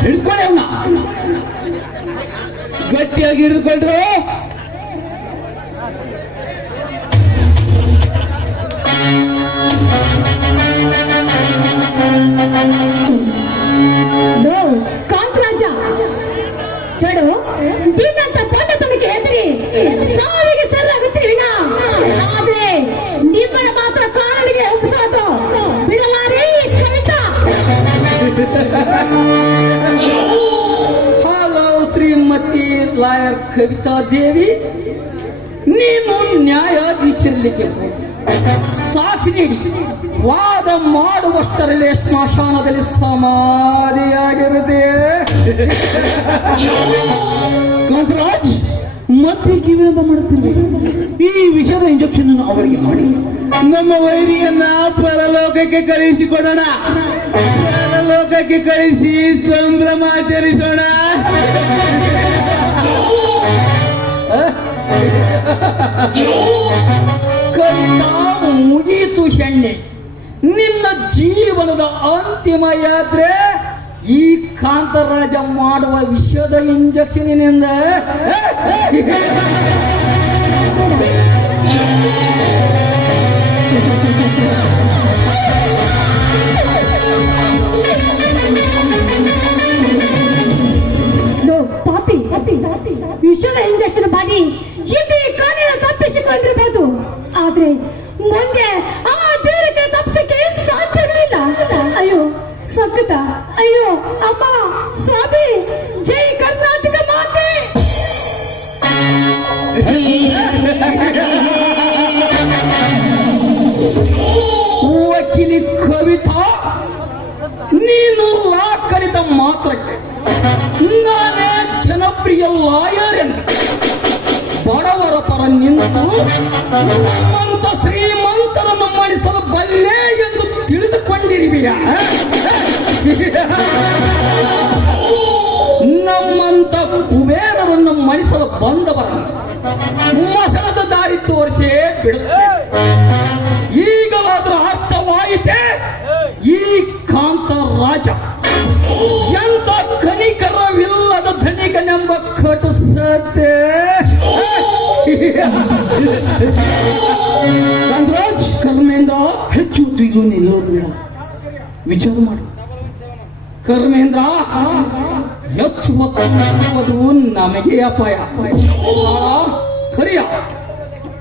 ಹಿಡ್ಕೊಳ್ಳಿ ಅವನ್ನ, ಗಟ್ಟಿಯಾಗಿ ಹಿಡಿದುಕೊಂಡ್ರೆ. ಕಾಂತರಾಜ, ನೋಡು, ನಿನ್ನಂತ ಬಂಡತನಕ್ಕೆ ಹೆದರಿ ಸಾವಿಗೆ ಸರಿಯಾಗುತ್ತೀವಿ. ಆದ್ರೆ ನಿಮ್ಮನ್ನ ಮಾತ್ರ ಕಾನೂನಿಗೆ ಒಪ್ಪಿಸೋದು ಇಂಜಿನಿಯರ್ ಕವಿತಾ ದೇವಿ, ನೀನು ನ್ಯಾಯಾಧೀಶರಿಗೆ ಹೋಗಿ ಸಾಕ್ಷಿ ನೀಡಿ ವಾದ ಮಾಡುವಷ್ಟರಲ್ಲಿ ಸ್ಮಶಾನದಲ್ಲಿ ಸಮಾಧಿಯಾಗಿರುತ್ತೆ. ಕಾಂತರಾಜ್, ಮತ್ತೆ ವಿಳಂಬ ಮಾಡುತ್ತಿರುವೆ. ಈ ವಿಷಯದ ಇಂಜೆಕ್ಷನ್ ಅನ್ನು ಅವರಿಗೆ ಮಾಡಿ ನಮ್ಮ ವೈರಿಯನ್ನ ಪರಲೋಕಕ್ಕೆ ಕಳಿಸಿಕೊಡೋಣ. ಪರಲೋಕಕ್ಕೆ ಕಳಿಸಿ ಸಂಭ್ರಮಾಚರಿಸೋಣ. ಕವಿತಾ, ಮುಗೀತು ಹೆಣ್ಣೆ. ನಿನ್ನ ಜೀವನದ ಅಂತಿಮ ಯಾತ್ರೆ ಈ ಕಾಂತರಾಜ ಮಾಡುವ ವಿಷದ ಇಂಜೆಕ್ಷನಿನಿಂದ. ಪಾಪಿ ವಿಷದ ಇಂಜೆಕ್ಷನ್ ಮಾಡಿ ಹಿಂದೆ ಈ ಕಾಣಿನ ತಪ್ಪಿಸಿಕೊಂಡಿರ್ಬೋದು, ಆದ್ರೆ ಮುಂದೆ ಆ ದೇವರಿಗೆ ತಪ್ಪಿಸಕ್ಕೆ ಸಾಧ್ಯವಿಲ್ಲ. ಅಯ್ಯೋ ಸಂಕಟ, ಅಯ್ಯೋ ಅಮ್ಮ, ಸ್ವಾಮಿ, ಜೈ ಕರ್ನಾಟಕ ಮಾತೆ. ವಕೀಲಿ ಕವಿತಾ, ನೀನು ಲಾ ಕಲಿತ ಮಾತ್ರಕ್ಕೆ ನಾನೇ ಜನಪ್ರಿಯ ಲಾಯರ್ ಎಂದು ಬಡವರ ಪರ ನಿಂತು ನಮ್ಮಂತ ಶ್ರೀಮಂತರನ್ನು ಮಾಡಿಸಲು ಬಲ್ಲೆ ಎಂದು ತಿಳಿದುಕೊಂಡಿರುವೆಯಾ? ನಮ್ಮಂತ ಕುಬೇರರನ್ನು ಮಣಿಸಲು ಬಂದವರನ್ನು ಮಸಣದ ದಾರಿ ತೋರಿಸೇ ಬಿಡುತ್ತೆ. ಈಗಲಾದ್ರೂ ಅರ್ಥವಾಯಿತೆ ಈ ಕಾಂತರಾಜ ಎಂತ ಕನಿಕರವಿಲ್ಲದ ಧನಿಕನೆಂಬ ಕಟುಸತೆ. ಕಾಂತರಾಜ್, ಕರ್ಮೇಂದ್ರ, ಹೆಚ್ಚು ಹೊತ್ತು ಇದು ನಿಲ್ಲೋದು ಬೇಡ, ವಿಚಾರ ಮಾಡು. ಕರ್ಮೇಂದ್ರ, ಹೆಚ್ಚು ಹೊತ್ತು ನಮಗೆ ಅಪಾಯ. ಕರಿಯ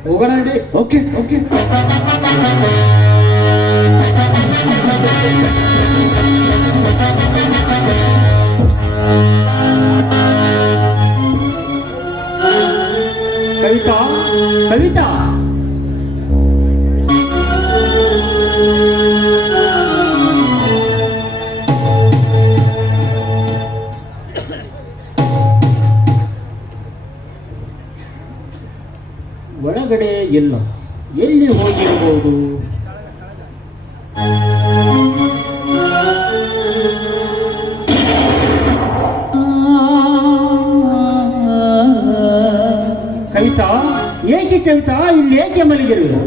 ಹೋಗೋಣ. Okay okay. ಕವಿತಾ, ಕವಿತಾ, ಒಳಗಡೆ ಇಲ್ಲ, ಎಲ್ಲಿ ಹೋಗಿರಬಹುದು? ಕವಿತಾ, ಏಕೆ ಕವಿತಾ ಇಲ್ಲಿ ಏಕೆ ಮಲಗಿರುವೆ?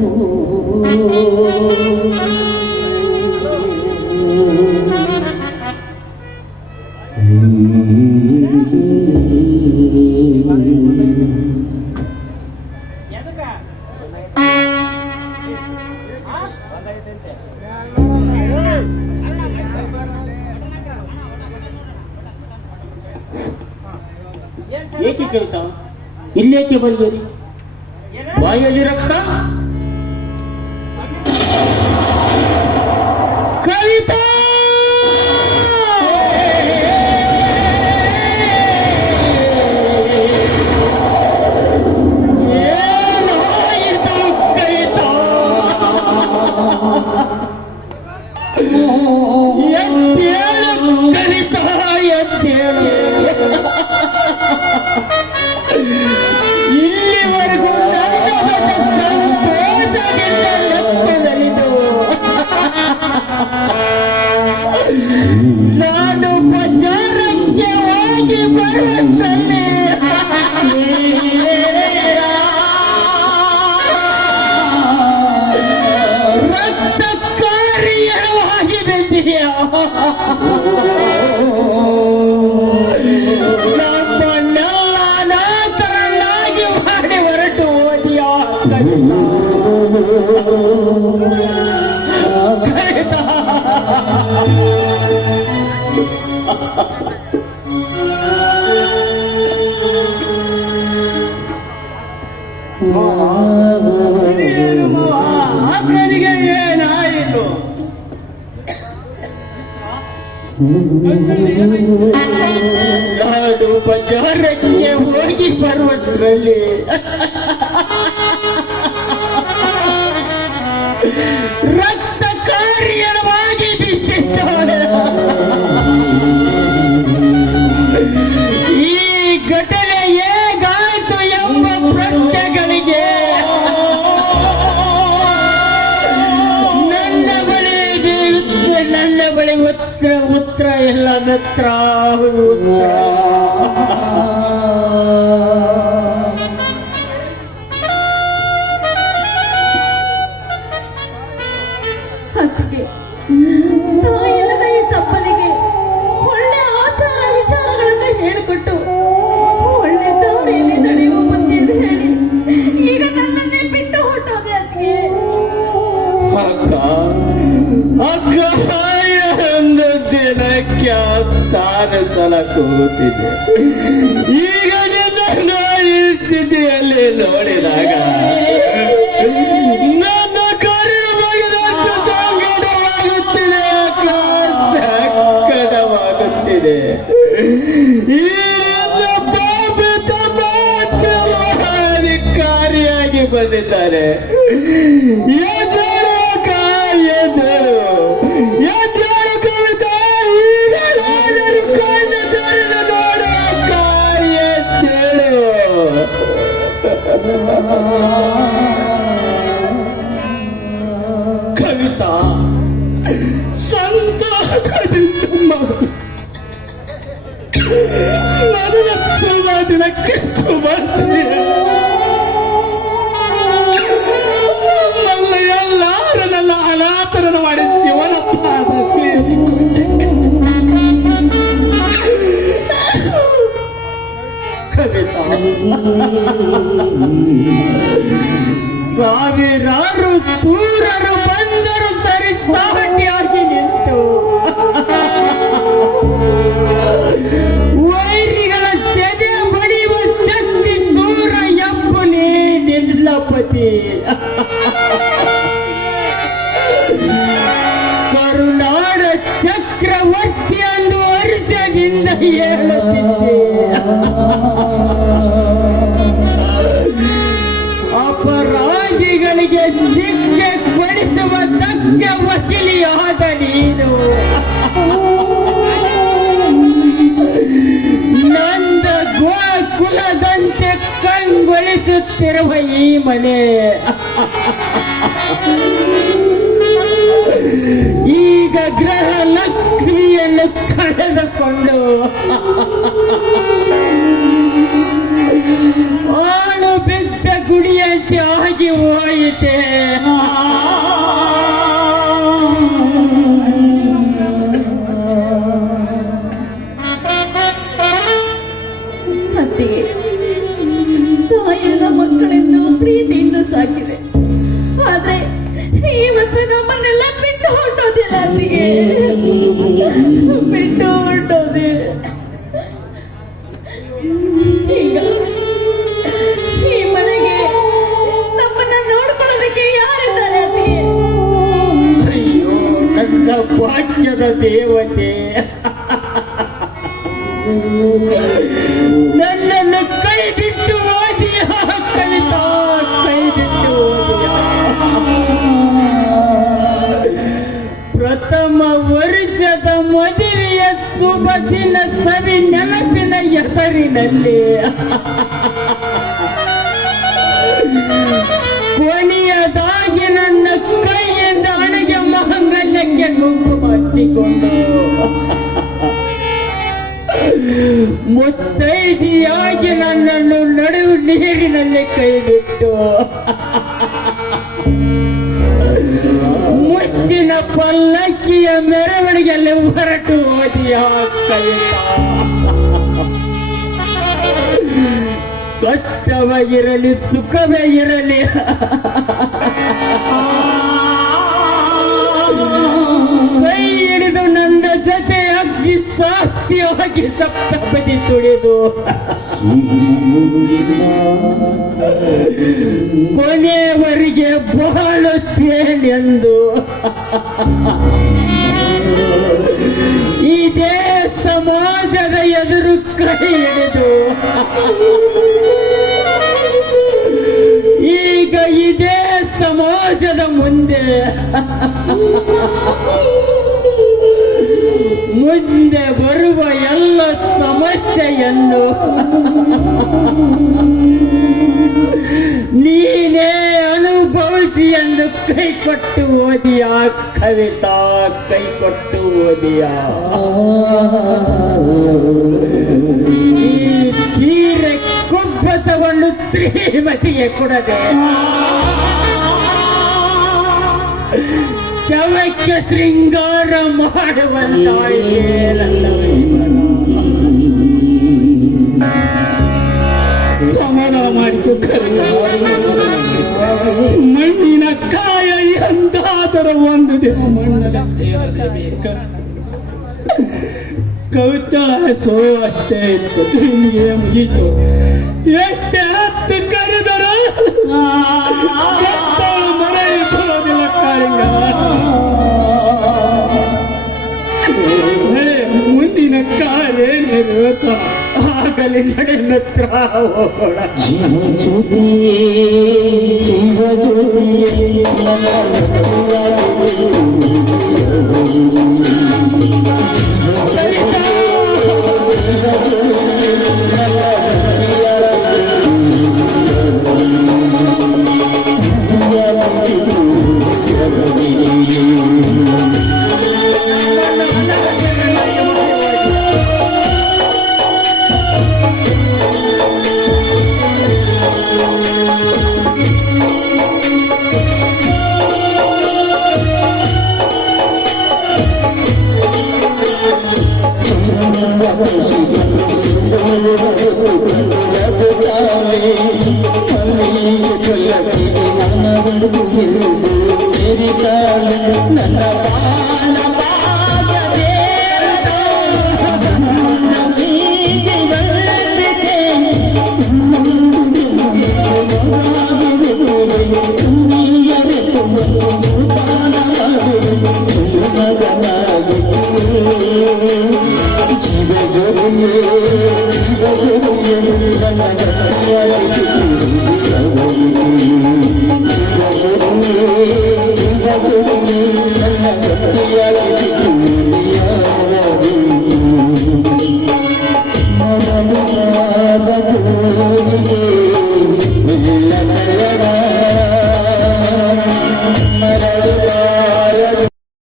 ಏಕೆ ಕವಿತಾ ಇಲ್ಲೇಕೆ ಬಂದಿರಿ? ಬಾಯಲ್ಲಿ ರಕ್ತ? ಕವಿತಾ, ಏನಾಯಿತು ಕವಿತಾ? ಎದ್ದೇಳು ಕವಿತಾ, ಎದ್ದೇಳು. ಇಲ್ಲಿವರೆಗೂ ನನ್ನ ದೊಡ್ಡ ಸಂತೋಷದಿಂದ ಲೆಕ್ಕದಲ್ಲಿದ್ದು ನಾನು ಬಜಾರಕ್ಕೆ ಹೋಗಿ ಬರುತ್ತಲೇ ರಕ್ತ ಕಾರ್ಯವಾಗಿ ಬಿದ್ದೀಯ. ನಮ್ಮನ್ನೆಲ್ಲ ಅನಾಥರನ್ನಾಗಿ ಮಾಡಿ ಹೊರಟು ಹೋದಿಯಾ ಕವಿತಾ? ಇದೇನು ಮಾವ, ಅಕ್ಕನಿಗೆ ಏನಾಯಿತು? ನಾನು ಬಜಾರಕ್ಕೆ ಹೋಗಿ ಬರುವುದರಲ್ಲಿ ರಕ್ತ ಕಾರ್ಯವಾಗಿ ಬಿದ್ದಿದ್ದಾಳೆ. ಈ ಘಟನೆ ಹೇಗಾಯಿತು ಎಂಬ ಪ್ರಶ್ನೆಗಳಿಗೆ ನನ್ನ ಬಳಿ ಉತ್ತರ ಎಲ್ಲ ಮಿತ್ರ ಉತ್ತರ. ಅದಕ್ಕೆ ತಾಯಿಲ್ಲದ ಈ ತಪ್ಪಲಿಗೆ ಒಳ್ಳೆ ಆಚಾರ ವಿಚಾರಗಳನ್ನು ಹೇಳಿಕೊಟ್ಟು ಒಳ್ಳೆ ದಾರಿಯಲ್ಲಿ ನಡೆಯುವ ಬುದ್ಧಿಯನ್ನು ಹೇಳಿ ಈಗ ನನ್ನನ್ನೇ ಬಿಟ್ಟು ಹೊಟ್ಟೋದೆ. ಅದಕ್ಕೆ ಅಕ್ಕ ಅಕ್ಕ ಒಂದು ದಿನಕ್ಕೆ ತಾನು ಸಲ ಕೂಗುತ್ತಿದ್ದೆ. ಈಗ ನಿನ್ನ ಈ ಸ್ಥಿತಿಯಲ್ಲಿ ನೋಡಿದಾಗ ನನ್ನ ಕರುಣವಾಗಿದಷ್ಟು ಸಂಕಟವಾಗುತ್ತಿದೆ ಅಕ್ಕ, ಸಂಕಟವಾಗುತ್ತಿದೆ. ಈ ನನ್ನ ಪಾಪಿ ತಮ್ಮ ಅಧಿಕಾರಿಯಾಗಿ ಬಂದಿದ್ದಾರೆ. ಕವಿತಾ ಸಂತೋಷದಿಂದ ನನ್ನ ಶುಭ ದಿನಕ್ಕೆ ಶುಭಾಶಯ. ನನ್ನ ಎಲ್ಲಾರು ನನ್ನ ಅನಾಥರನ್ನು ಮಾಡಿ ಶಿವನ ಪಾದ ಸೇರಿಕೊಂಡೆ. ಕವಿತಾ ಸಾವಿರಾರು ಸೂರರು ಬಂದರು ಸರಿ ಸಾಟಿಯಾಗಿ ನಿಂತು ವೈರಿಗಳ ಸೆದೆ ಬಡಿಯುವ ಶಕ್ತಿ ಸೂರ ಎಪ್ಪನೇ ನಿಲ್ಲಪತಿ. ಕರುನಾಡ ಚಕ್ರವರ್ತಿ ಎಂದು ವರ್ಷದಿಂದ ಹೇಳುತ್ತಿದ್ದೆ. ಅಪರಾಧಿಗಳಿಗೆ ಶಿಕ್ಷೆ ಕೊಡಿಸುವ ದಕ್ಷ ವಕೀಲಿಯಾದ ನೀನು ನಂದ ಗೋಕುಲದಂತೆ ಕಂಗೊಳಿಸುತ್ತಿರುವ ಈ ಮನೆ ಈಗ ಗ್ರಹ ಲಕ್ಷ್ಮಿಯನ್ನು ಕಳೆದುಕೊಂಡು ಆಳು ಬಿದ್ದ ಗುಡಿಯಂತೆ ಆಗಿ ಹೋಯಿತೆ. ಅತ್ತಿಗೆ ತಾಯಿಯ ಮಕ್ಕಳೆಂದು ಪ್ರೀತಿಯಿಂದ ಸಾಕಿದೆ. ಆದ್ರೆ ಇವತ್ತು ನಮ್ಮನ್ನೆಲ್ಲ ಬಿಟ್ಟು ಹೊರಟೋದಿಲ್ಲ. ಅತ್ತಿಗೆ ಬಿಟ್ಟು ಹೊರಟೋದೆ. ಈಗ ಈ ಮನೆಗೆ ನಮ್ಮನ್ನ ನೋಡ್ಕೊಳ್ಳೋದಕ್ಕೆ ಯಾರಿದ್ದಾರೆ? ಅತ್ತಿಗೆ ಅಯ್ಯೋ ನನ್ನ ಭಾಗ್ಯದ ದೇವತೆ, ನನ್ನನ್ನು ಕೈ ಬಿಟ್ಟು ಓದಿಯ ಕವಿತಾ, ಕೈ ಬಿಟ್ಟು ಓದಿಯ. ಪ್ರಥಮ ವರ್ಷದ ಮದುವೆಯ ಶುಭ ದಿನ ಸವಿ ನೆನಪಿನ ಹೆಸರಿನಲ್ಲಿ ಕೊನೆಯದಾಗಿ ನನ್ನ ಕೈಯಿಂದ ಹಣೆಗೆ ಮಾಂಗಲ್ಯಕ್ಕೆ ಕುಂಕುಮ ಹಚ್ಚಿಕೊಂಡು ಮುತ್ತೈದೆಯಾಗಿ ನನ್ನನ್ನು ನಡುವು ನೀರಿನಲ್ಲಿ ಕೈ ಬಿಟ್ಟು ಮುತ್ತಿನ ಪಲ್ಲಕ್ಕಿಯ ಮೆರವಣಿಗೆಯಲ್ಲಿ ಹೊರಟು ಹೋದಿಯ ಕವಿತಾ. ಕಷ್ಟವಾಗಿರಲಿ ಸುಖವೇ ಇರಲಿ ಕೈ ಹಿಡಿದು ನನ್ನ ಜೊತೆ ಅಗ್ಗಿ ಸಾಕ್ಷಿಯಾಗಿ ಸಪ್ತಪದಿ ತುಳಿದು ಕೊನೆಯವರೆಗೆ ಬಾಳುತ್ತೇನೆಂದು ಈ ಈಗ ಇದೇ ಸಮಾಜದ ಮುಂದೆ ಮುಂದೆ ಬರುವ ಎಲ್ಲ ಸಮಸ್ಯೆಯನ್ನು ನೀನೇ ಅನುಭವಿಸಿ ಎಂದು ಕೈಕೊಟ್ಟು ಓದಿಯ ಕವಿತಾ, ಕೈಕೊಟ್ಟು ಓದಿಯ. ಈ ಸೀರೆ ಕುಬ್ಬಸವನ್ನು ಶ್ರೀಮತಿಗೆ ಕೊಡದೆ ಶವಕ್ಕೆ ಶೃಂಗಾರ ಮಾಡುವಂತಾಯಿತೇ ನನ್ನ ಸಮಾಧಾನ ಮಾಡಿಕೊಟ್ಟರು. ಮಣ್ಣಿನ ಕಾಯ ಎಂದಾದರ ಒಂದು ದಿನ ಮಣ್ಣಲ್ಲಿ ಸೇರಲೇಬೇಕ. ಕವಿತಳ ಸೋ ಅಷ್ಟೇ ಇತ್ತು, ನಿಮಗೆ ಮುಗಿತು. ಎಷ್ಟೇ ಹತ್ತು ಕರೆದರು ಮನೆಯಲ್ಲಿ ಬರೋದಿಲ್ಲ ಕಾಳಿಂಗ. ಮುಂದಿನ ಕಾರ್ಯ ನಿರ್ವಚನ ಆಗಲಿ, ನಡೆ ಮಿತ್ರ ಹೋಗೋಣ. ಜೀವ